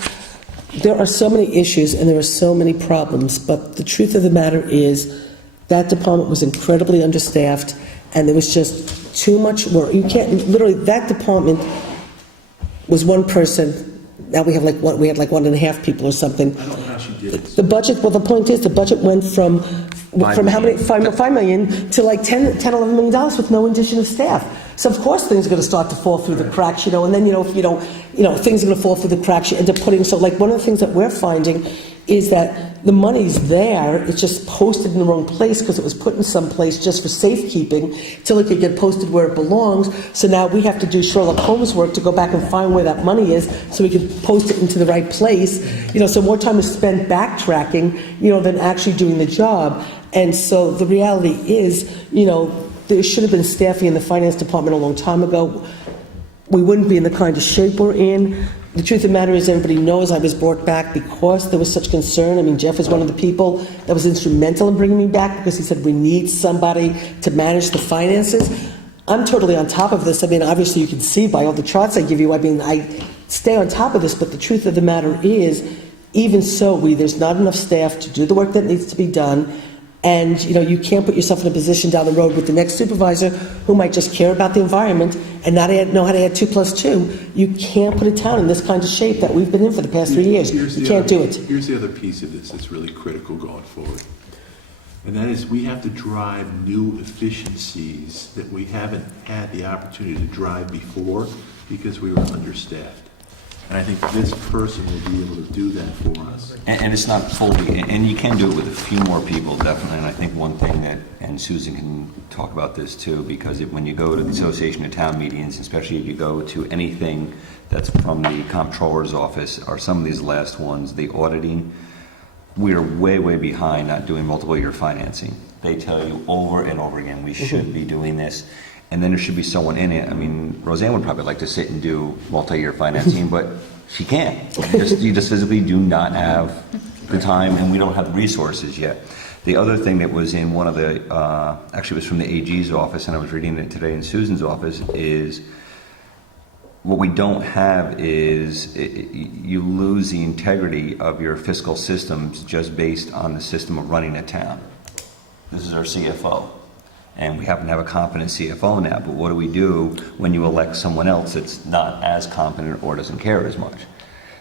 there are so many issues and there are so many problems, but the truth of the matter is that department was incredibly understaffed and there was just too much work. You can't, literally, that department was one person. Now we have like 1.5 people or something. I don't know how she did it. The budget, well, the point is, the budget went from how many, 5 million to like 10, 11 million dollars with no addition of staff. So of course things are going to start to fall through the cracks, and then, if you don't, things are going to fall through the cracks. You end up putting, so like one of the things that we're finding is that the money's there, it's just posted in the wrong place because it was put in some place just for safekeeping till it could get posted where it belongs. So now we have to do Sherlock Holmes work to go back and find where that money is so we can post it into the right place. So more time is spent backtracking, than actually doing the job. And so the reality is, there should have been staffing in the finance department a long time ago. We wouldn't be in the kind of shape we're in. The truth of the matter is, everybody knows I was brought back because there was such concern. I mean, Jeff is one of the people that was instrumental in bringing me back because he said, we need somebody to manage the finances. I'm totally on top of this. I mean, obviously you can see by all the charts I give you, I stay on top of this, but the truth of the matter is, even so, there's not enough staff to do the work that needs to be done. And, you can't put yourself in a position down the road with the next supervisor who might just care about the environment and not know how to add 2 + 2. You can't put a town in this kind of shape that we've been in for the past 3 years. You can't do it. Here's the other piece of this that's really critical going forward. And that is we have to drive new efficiencies that we haven't had the opportunity to drive before because we were understaffed. And I think this person will be able to do that for us. And it's not fully, and you can do it with a few more people, definitely. And I think one thing that, and Susan can talk about this too, because when you go to the Association of Town meetings, especially if you go to anything that's from the comptroller's office, or some of these last ones, the auditing, we are way, way behind not doing multiple year financing. They tell you over and over again, we should be doing this. And then there should be someone in it. I mean, Roseanne would probably like to sit and do multi-year financing, but she can't. You just physically do not have the time, and we don't have the resources yet. The other thing that was in one of the, actually it was from the AG's office, and I was reading it today in Susan's office, is what we don't have is you lose the integrity of your fiscal systems just based on the system of running a town. This is our CFO. And we happen to have a competent CFO now, but what do we do when you elect someone else that's not as competent or doesn't care as much?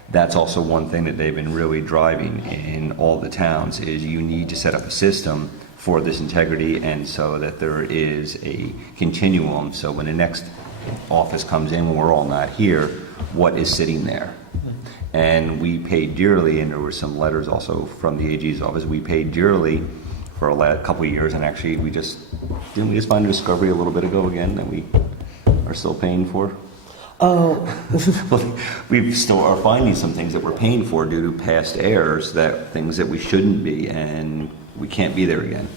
That's also one thing that they've been really driving in all the towns, is you need to set up a system for this integrity, and so that there is a continuum, so when the next office comes in, when we're all not here, what is sitting there? And we paid dearly, and there were some letters also from the AG's office, we paid dearly for a couple of years, and actually didn't we just find a discovery a little bit ago again that we are still paying for? Oh. Well, we still are finding some things that we're paying for due to past errors, things that we shouldn't be, and we can't be there again.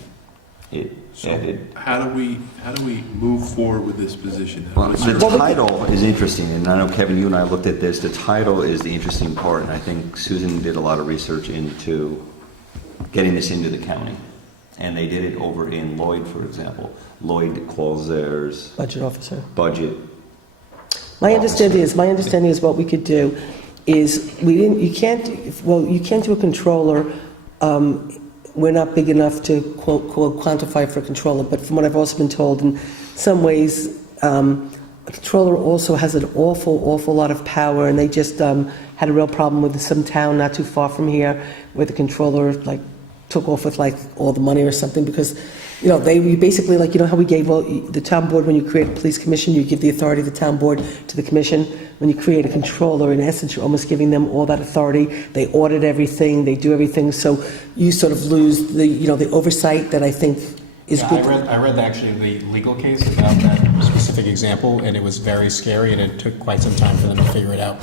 How do we move forward with this position? Well, the title is interesting, and I know, Kevin, you and I looked at this. The title is the interesting part, and I think Susan did a lot of research into getting this into the county. And they did it over in Lloyd, for example. Lloyd calls theirs Budget officer. Budget. My understanding is what we could do is you can't do a controller. We're not big enough to quote quantify for a controller, but from what I've also been told, in some ways, a controller also has an awful lot of power, and they just had a real problem with some town not too far from here, where the controller took off with all the money or something, because we basically, how we gave the town board, when you create a police commission, you give the authority of the town board to the commission. When you create a controller, in essence, you're almost giving them all that authority. They audit everything, they do everything, so you sort of lose the oversight that I think is good. I read actually the legal case about that specific example, and it was very scary, and it took quite some time for them to figure it out.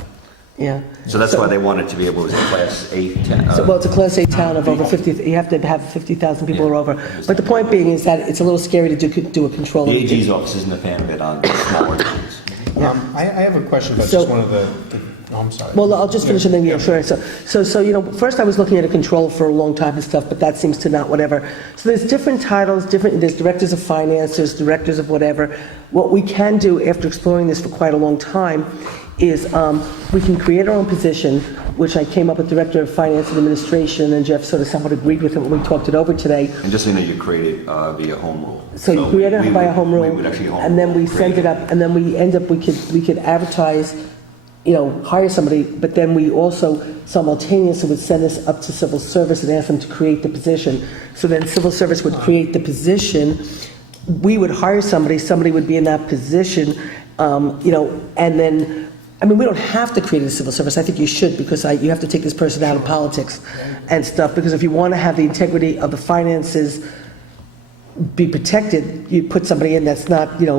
Yeah. So that's why they wanted to be able to Class 8. It's a Class 8 town of over 50. You have to have 50,000 people or over. But the point being is that it's a little scary to do a controller. The AG's office isn't a fan of it on smaller towns. I have a question about just one of the I'm sorry. Well, I'll just finish and then, yeah, sure. So, first I was looking at a control for a long time and stuff, but that seems to not whatever. So there's different titles, there's directors of finance, there's directors of whatever. What we can do after exploring this for quite a long time is we can create our own position, which I came up with Director of Finance and Administration, and Jeff sort of somewhat agreed with it when we talked it over today. And just so you know, you create it via home rule. So you create it by a home We rule, would actually home and then we rule send create it up, and then we could advertise, hire somebody, but then we also simultaneously would send this up to civil service and ask them to create the position. So then civil service would create the position, we would hire somebody would be in that position, and then, we don't have to create a civil service. I think you should, because you have to take this person out of politics and stuff, because if you want to have the integrity of the finances be protected, you put somebody in that's not, That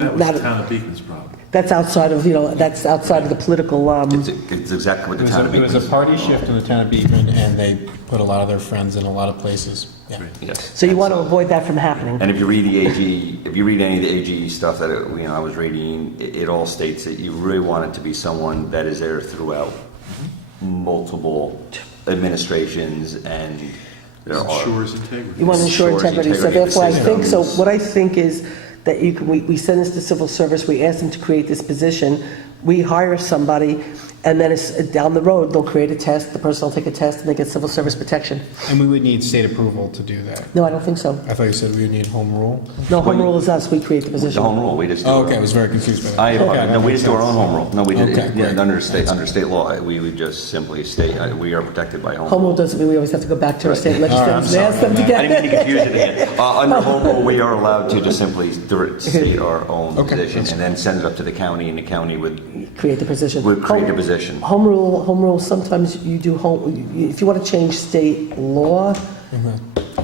was the town of Beacon's problem. that's outside of, that's outside of the political, It's exactly what the town of It was Beacon a party shift in the town of Beekman, and they put a lot of their friends in a lot of places. Yeah. Yes. so you want to avoid that from happening. And if you read the AG, if you read any of the AG stuff that I was reading, it all states that you really want it to be someone that is there throughout multiple administrations, and there are. Ensures integrity. You want to ensure Ensures integrity, so integrity of therefore I the think, so systems. what I think is that we send this to civil service, we ask them to create this position, we hire somebody, and then it's down the road, they'll create a test, the person will take a test, and they get civil service protection. And we would need state approval to do that. No, I don't think so. I thought you said we would need home rule. No, home rule is us, we create the The position. home rule, we just do. Oh, okay, I was very confused by that. No, we just do our own home rule. No, we did, Okay, great. under state law, we would just simply state, we are protected by home Home rule rule. doesn't mean we always have to go back to our state Right. legislators and ask them to I get didn't mean to confuse it again. Under home rule, we are allowed to just simply state our own Okay, position, that's and then send it up to the county, and the county would create the position. create a position. Home rule, sometimes you do if you want to change state law, Then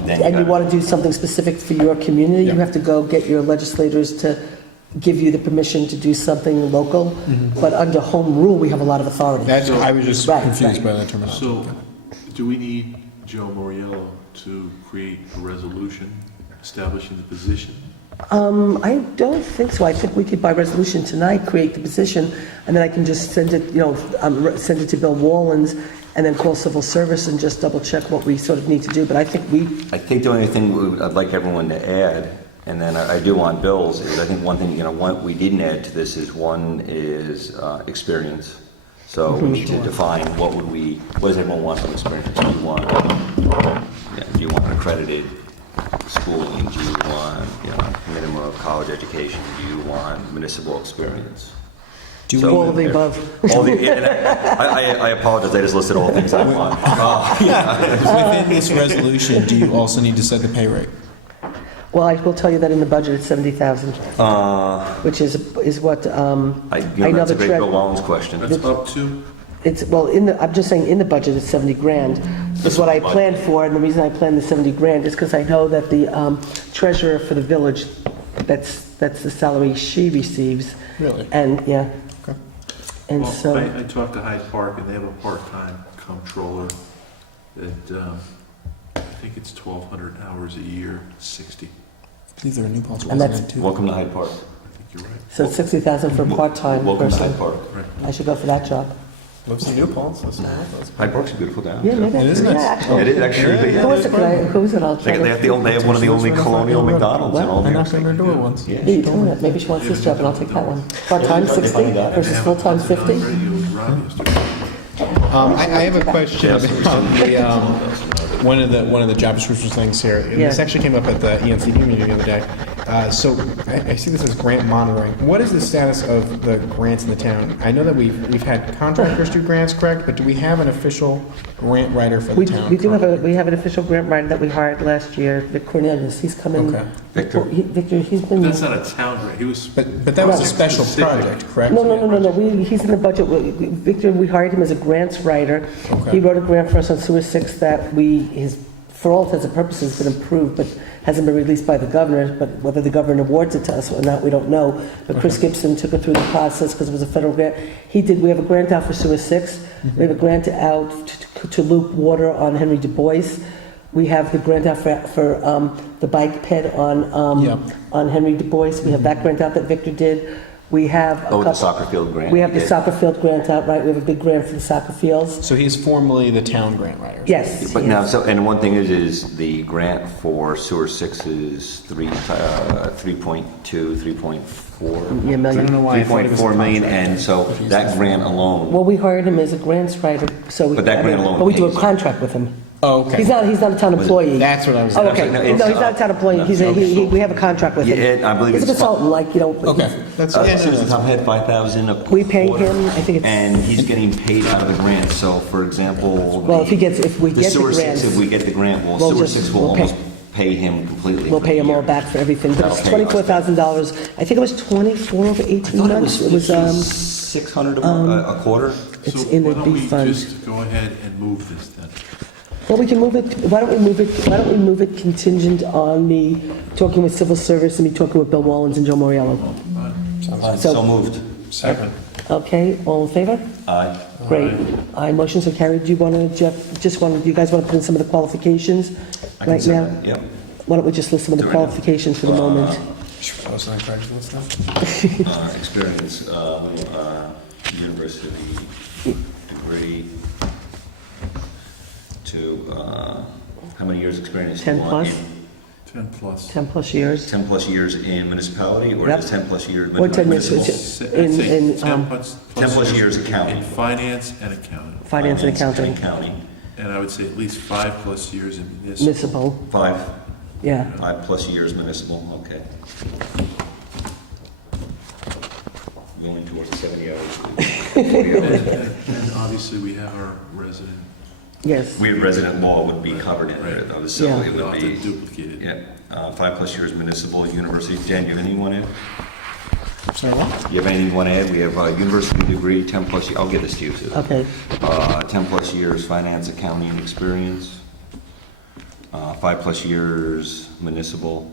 and you gotta- want to do something specific for your community, you Yeah. have to go get your legislators to give you the permission to do something local. But under home rule, we have a lot of authority. That's, I was just Right, confused right. by that terminology. So, do we need Joe Moriello to create a resolution establishing the position? I don't think so. I think we could, by resolution tonight, create the position, and then I can just send it, send it to Bill Wallens, and then call civil service and just double check what we sort of need to do. But I think I think the only thing I'd like everyone to add, and then I do want Bill's, is I think one thing, one we didn't add to this is experience. So we need to define what does everyone want from experience? Do you want accredited schooling? Do you want, minimum of college education? Do you want municipal experience? all of the above. And I apologize, I just listed all the things I want. Within this resolution, do you also need to set the pay rate? Well, I will tell you that in the budget, it's 70,000, which is what, I know That's a the great Bill Wallens question. That's up to? I'm just saying, in the budget, it's 70 grand. Is what I planned for, and the reason I planned the 70 grand is because I know that the treasurer for the village, that's the salary she receives. Really? And, yeah. Okay. And Well, so, I talked to Hyde Park, and they have a part-time comptroller that, I think it's 1,200 hours a year, 60. I believe there are new Paltz And that's- resident too. Welcome to Hyde Park. I think you're right. so it's 60,000 for a part-time Welcome to person. Hyde Park. I should go for that job. Lives in New Paltz. That's nice. Hyde Park's a beautiful town. Yeah, maybe. It is yeah, nice. actually. It is actually. Who is it? Who is it? I'll try They have one of the only colonial McDonald's in all I New York knocked on their State. door once. Yeah, you told me that. Maybe she wants this job, and I'll take that one. Part-time, 60 versus full-time, 50? Radio with Rob yesterday. I have a question about one of the job descriptions things here. And This Yeah. actually came up at the ENCP meeting the other day. So I see this as grant monitoring. What is the status of the grants in the town? I know that we've had contractors do grants, correct? But do we have an official grant writer for the We town? do have an official grant writer that we hired last year, Vic Cornelius. He's come in. Okay. Victor? Victor, he's been. That's not a town grant, he was, But that was a special project, correct? No. He's in the budget. Victor, we hired him as a grants writer. Okay. He wrote a grant for us on Sewer 6 that for all intents and purposes, has been approved, but hasn't been released by the governor. But whether the governor awards it to us or not, we don't know. But Chris Gibson took it through the process because it was a federal grant. We have a grant out for Sewer 6. We have a grant out to loop water on Henry Du Bois. We have the grant out for the bike ped on Henry Du Bois. We have that grant out that Victor did. We have a Oh, the couple, soccer field grant? we have the Yeah. soccer field grant out, right? We have a big grant for the soccer fields. So he's formerly the town grant writer. Yes. But yes. now, so, and one thing is the grant for sewer 6 is 3.2, 3.4? Yeah, I million. don't know why I thought it was a 3.4 million, contract. and so that grant alone, Well, we hired him as a grants writer, so we. But that grant alone But we do a pays. contract with him. Oh, okay. He's not a town employee. That's what I was. Oh, okay. No, No, it's, he's not a town employee. no, He's a, we have a contract with him. Yeah, I believe He's a it's consultant, like, you know. Okay. That's, yeah, no, Susan that's Top had 5,000 a quarter. We pay him, I think it's. And he's getting paid out of the grant, so for example. Well, if we get the sewer 6, grants, if we get the grant, well, we'll sewer just- 6 will we'll pay- almost pay him completely. We'll for pay the him all year. back for everything, but it's That'll pay us. $24,000. I think it was 24 over I 18 thought months. It was, 600 a quarter. it's So in the why B don't we fund. just go ahead and move this then? Well, we can move it, why don't we move it contingent on me talking with civil service and me talking with Bill Wallens and Joe Moriello? So moved. Second. Okay, all in favor? Aye. Great. Aye, motions are carried. Do you want to, Jeff, you guys want to put in some of the qualifications I can right say now? that, Yep. Why don't we just list some of the Do it now. qualifications for the moment? Should we post on Craigslist now? Experience, university degree to, how many years experience? do you 10 want plus? in- 10 plus. 10 plus years? 10 plus years in municipality, or Yep. just 10 plus years? Or 10 years, municipal? I'd say in, 10 plus 10 plus years accounting. in finance and accounting. finance and accounting, Accounting. And I would say at least 5 plus years in municipal. municipal, 5 yeah. plus years municipal, okay. Going towards 70 hours. 40 hours. And obviously, we have our resident, Yes. We had resident law would be covered in there, though, so Yeah. it would not be, duplicated. yeah, 5 plus years municipal, university. Dan, you have anything you want to add? Sorry, what? You have anything you want to add? We have a university degree, 10 plus, I'll get this to you, too. Okay, 10 plus years finance, accounting experience, 5 plus years municipal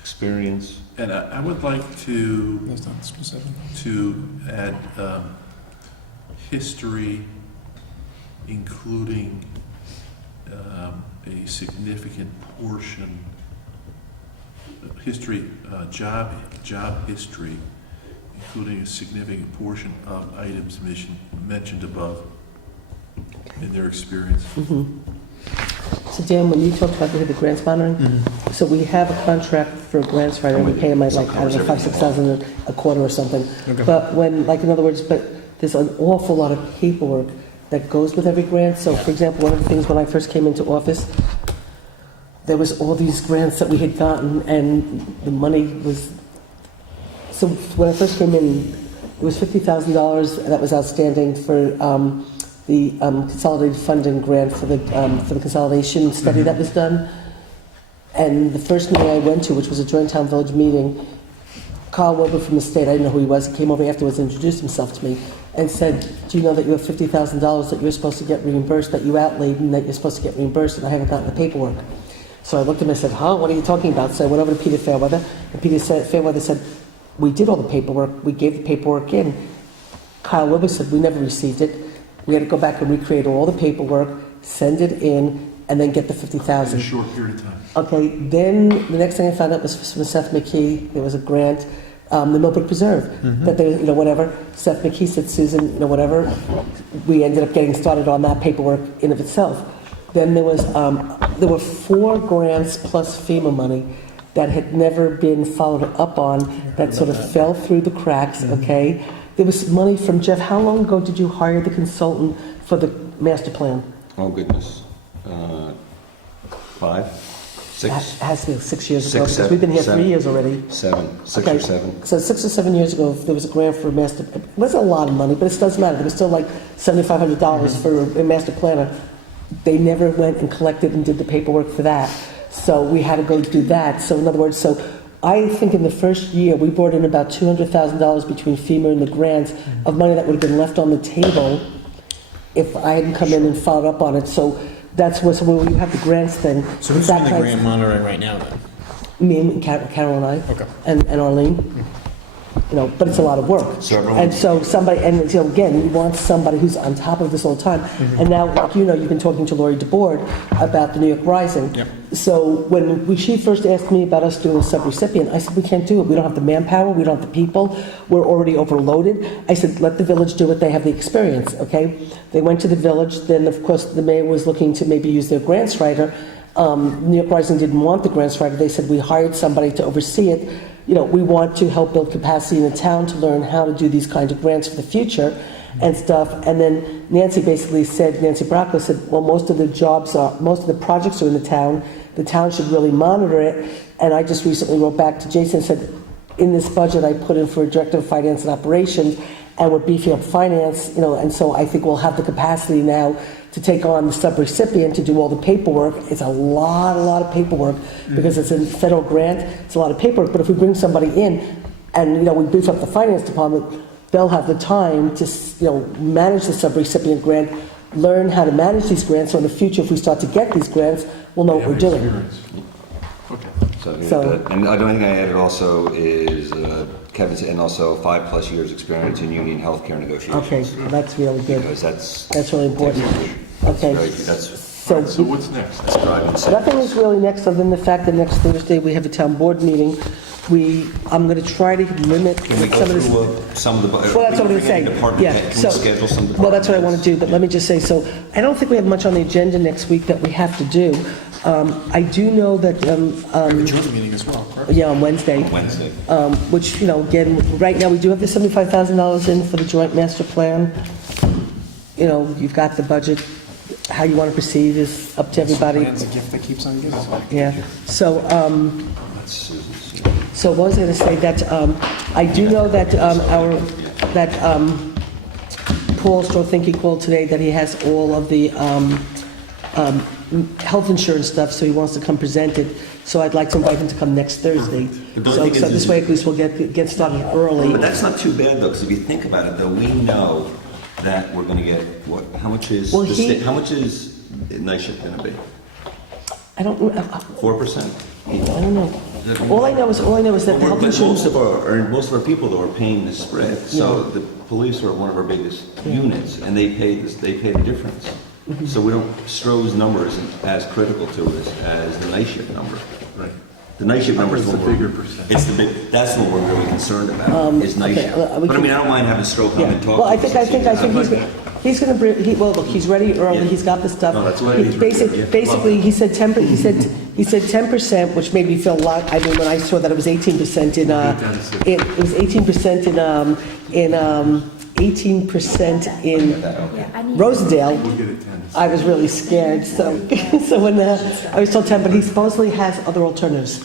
experience. And I would like to That's not specific. add history, including a significant portion, history, job history, including a significant portion of items mentioned above in their experience. so Dan, when you talked about the grants monitoring, so we have a contract for grants writer, and we pay him like, I don't know, 5,000-6,000 a quarter or something. Okay. But when, like, in other words, but there's an awful lot of paperwork that goes with every grant. So, for example, one of the things when I first came into office, there was all these grants that we had gotten, and the money was, so when I first came in, it was $50,000 that was outstanding for the consolidated funding grant for the consolidation study that was done. And the first meeting I went to, which was a joint town village meeting, Carl Wilbur from the state, I didn't know who he was, he came over afterwards and introduced himself to me and said, do you know that you have $50,000 that you're supposed to get reimbursed, that you outlaid and that you're supposed to get reimbursed, and I haven't gotten the paperwork. So I looked at him and said, huh, what are you talking about? So I went over to Peter Fairweather, and Fairweather said, we did all the paperwork, we gave the paperwork in. Kyle Wilbur said, we never received it. We had to go back and recreate all the paperwork, send it in, and then get the In a $50,000. short period of time. Okay, then the next thing I found out was from Seth McKee, there was a grant, the Millbrook Preserve, that they, whatever, Seth McKee said, Susan, whatever, we ended up getting started on that paperwork in of itself. Then there were 4 grants plus FEMA money that had never been followed up on, that sort of fell through the cracks, okay? There was money from Jeff, how long ago did you hire the consultant for the master plan? Oh, goodness. 5, 6, Has to be 6 years ago, 6, because we've been here 3 7. year years already. 7, 6 Okay. or 7. So 6 or 7 years ago, there was a grant for a master, it wasn't a lot of money, but it doesn't matter. There was still like $7,500 for a master planner. They never went and collected and did the paperwork for that. So we had to go do that. So in other words, so I think in the first year, we brought in about $200,000 between FEMA and the grants of money that would have been left on the table if I hadn't come in and followed up on it. So that's where, so when you have the grants thing. So who's that doing the kind- grant monitoring right now then? Me and Carol and I. Okay. And Arlene. but it's a lot of work. So everyone- And so somebody, and again, we want somebody who's on top of this all the time. And now, like you've been talking to Lori DeBoard about the New York Rising. Yep. So when she first asked me about us doing a sub-recipient, I said, we can't do it. We don't have the manpower, we don't have the people, we're already overloaded. I said, let the village do it, they have the experience, okay? They went to the village, then of course the mayor was looking to maybe use their grants writer. New York Rising didn't want the grants writer, they said, we hired somebody to oversee it. We want to help build capacity in the town to learn how to do these kinds of grants for the future and stuff. And then Nancy Bracco said, well, most of the projects are in the town should really monitor it. And I just recently wrote back to Jason and said, in this budget, I put in for a director of finance and operations, and we're beefing up finance, and so I think we'll have the capacity now to take on the sub-recipient to do all the paperwork. It's a lot of paperwork because it's a federal grant. It's a lot of paperwork, but if we bring somebody in and, we beef up the finance department, they'll have the time to, manage the sub-recipient grant, learn how to manage these grants, so in the future, if we start to get these grants, we'll know what we're doing. Okay. And the only thing I added also is Kevin said, and also 5+ years experience in union healthcare negotiations. Okay, that's really good. Because that's really important. Okay. That's So what's next? driving. Nothing is really next, other than the fact that next Thursday we have a town board meeting. I'm going to try to limit Can we go some of this. through some of the? Well, that's what I'm going to say. Yeah. Can we schedule some? Well, that's what I want to do, but let me just say, so I don't think we have much on the agenda next week that we have to do. I do know that, Joint meeting as well, correct? yeah, on Wednesday, Wednesday. which, again, right now, we do have the $75,000 in for the joint master plan. You've got the budget. How you want to proceed is up to everybody. Plan's a gift that keeps on giving. Yeah. So, That's Susan's. so what was I going to say? That I do know that Paul Strothinky called today that he has all of the health insurance stuff, so he wants to come present it. So I'd like to invite him to come next Thursday. So this way at least we'll get started early. But that's not too bad though, because if you think about it, though, we know that we're going to get what? How much is how much is night shift going to be? I don't know. 4%. I don't know. All I know is that the health But insurance. most of our people though are paying the spread. So the police are one of our biggest units, and they pay the difference. So Stroh's number isn't as critical to us as the night shift number. Right. The night shift number is the bigger percent. That's what we're really concerned about, is night shift. But I mean, I don't mind having Stroh come Yeah. and talk. Well, I to think us. he's going to bring. Look, he's ready early. Yeah. He's got the stuff. No, that's why he's ready, yeah. Basically, he said 10%. He said 10%, which made me feel a lot. I mean, when I saw that it was 18% in it was 18% in 18% in Rosendale. We'll get it 10. I was really scared. So when I was told 10, but he supposedly has other alternatives.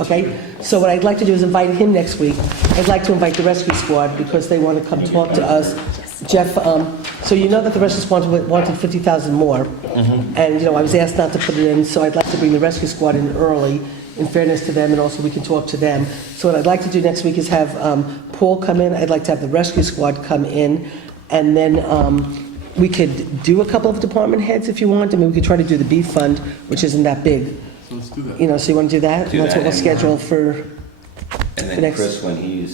Okay? So what I'd like to do is invite him next week. I'd like to invite the rescue squad because they want to come talk to us. Jeff, so you know that the rescue squad wanted 50,000 more. And, I was asked not to put it in, so I'd like to bring the rescue squad in early, in fairness to them, and also we can talk to them. So what I'd like to do next week is have Paul come in. I'd like to have the rescue squad come in, and then we could do a couple of department heads if you want. I mean, we could try to do the beef fund, which isn't that big. So let's do that. So you want to do that? Do That's that, what we'll and, schedule for And the then next. Chris, when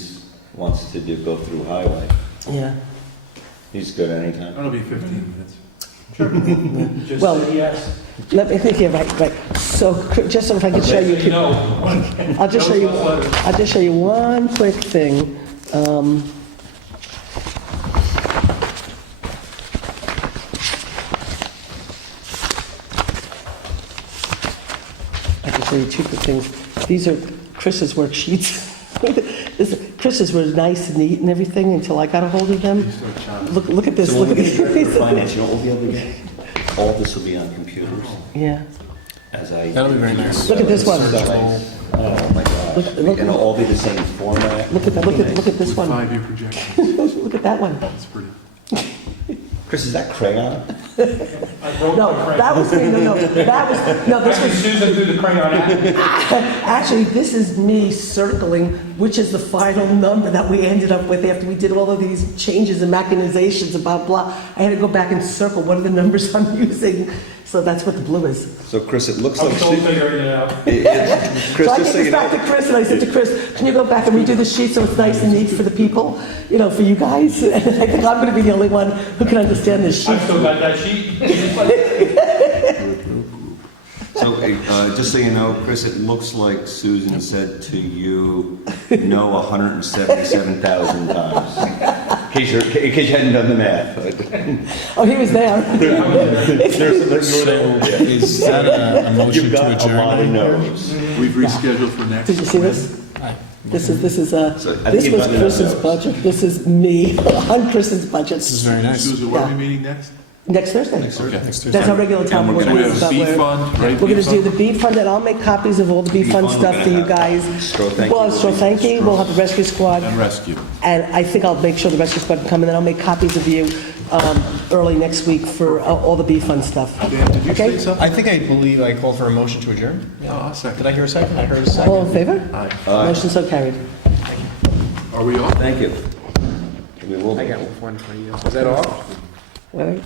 wants to go through highway, Yeah. he's good anytime. That'll be 15 minutes. Just Well, say yes. Let me think here, right. So, just so if I could show you. No. I'll just show you one quick thing. I can show you two quick things. These are Chris's worksheets. Chris's were nice and neat and everything until I got a hold of them. Look at this. So when Look we at get a director of this. finance, we'll be able to get, all this will be on computers. Yeah. That'll be very nice. Look at this one. Oh my gosh. Look- And it'll all be the same format. Look at this With one. 5-year projections. Look at that one. That's pretty. Chris, is that crayon? I broke No, my that was me. No, that was no. This I can was Susan through the crayon app. actually this is me circling which is the final number that we ended up with after we did all of these changes and machinations and blah blah. I had to go back and circle what are the numbers I'm using. So that's what the blue is. So Chris, it looks I'm like still figuring it out. Chris, So I just gave so this you back know- to Chris, and I said to Chris, can you go back and redo the sheet so it's nice and neat for the people, you know, for you guys? And I think I'm gonna be the only one who can understand this sheet. I still got that sheet. So, just so you know, Chris, it looks like Susan said to you, no 177,000 times. In case you hadn't done the math. Oh, he was there. Is that a motion You've to got a lot of adjourn? no's. We've rescheduled for next. Did you see this? This is, So, I think this you've was gotten Chris's enough notes. budget, this is me on Chris's budget. This is very nice. Susan, when are we Yeah. meeting next? Next Thursday. Okay. Next Thursday. That's our regular town And we're board So we meeting. have a but beef we're- fund, right? We're gonna Beef do fund? the bee fund, and I'll make copies of all the bee Bee fund fund, stuff we're for you gonna have guys. Stroh thank Well, you. Stroh thank you, we'll have the rescue squad, And rescue. and I think I'll make sure the rescue squad can come, and then I'll make copies of you early next week for all the bee fund stuff. Dan, did you Okay. say something? I think I believe I called for a motion to adjourn. No, I'll second. Did I hear a second? I heard a All second. in favor? Aye. Motion so carried. Are we off? Thank you. We will. I got one for you. Is that all? All right.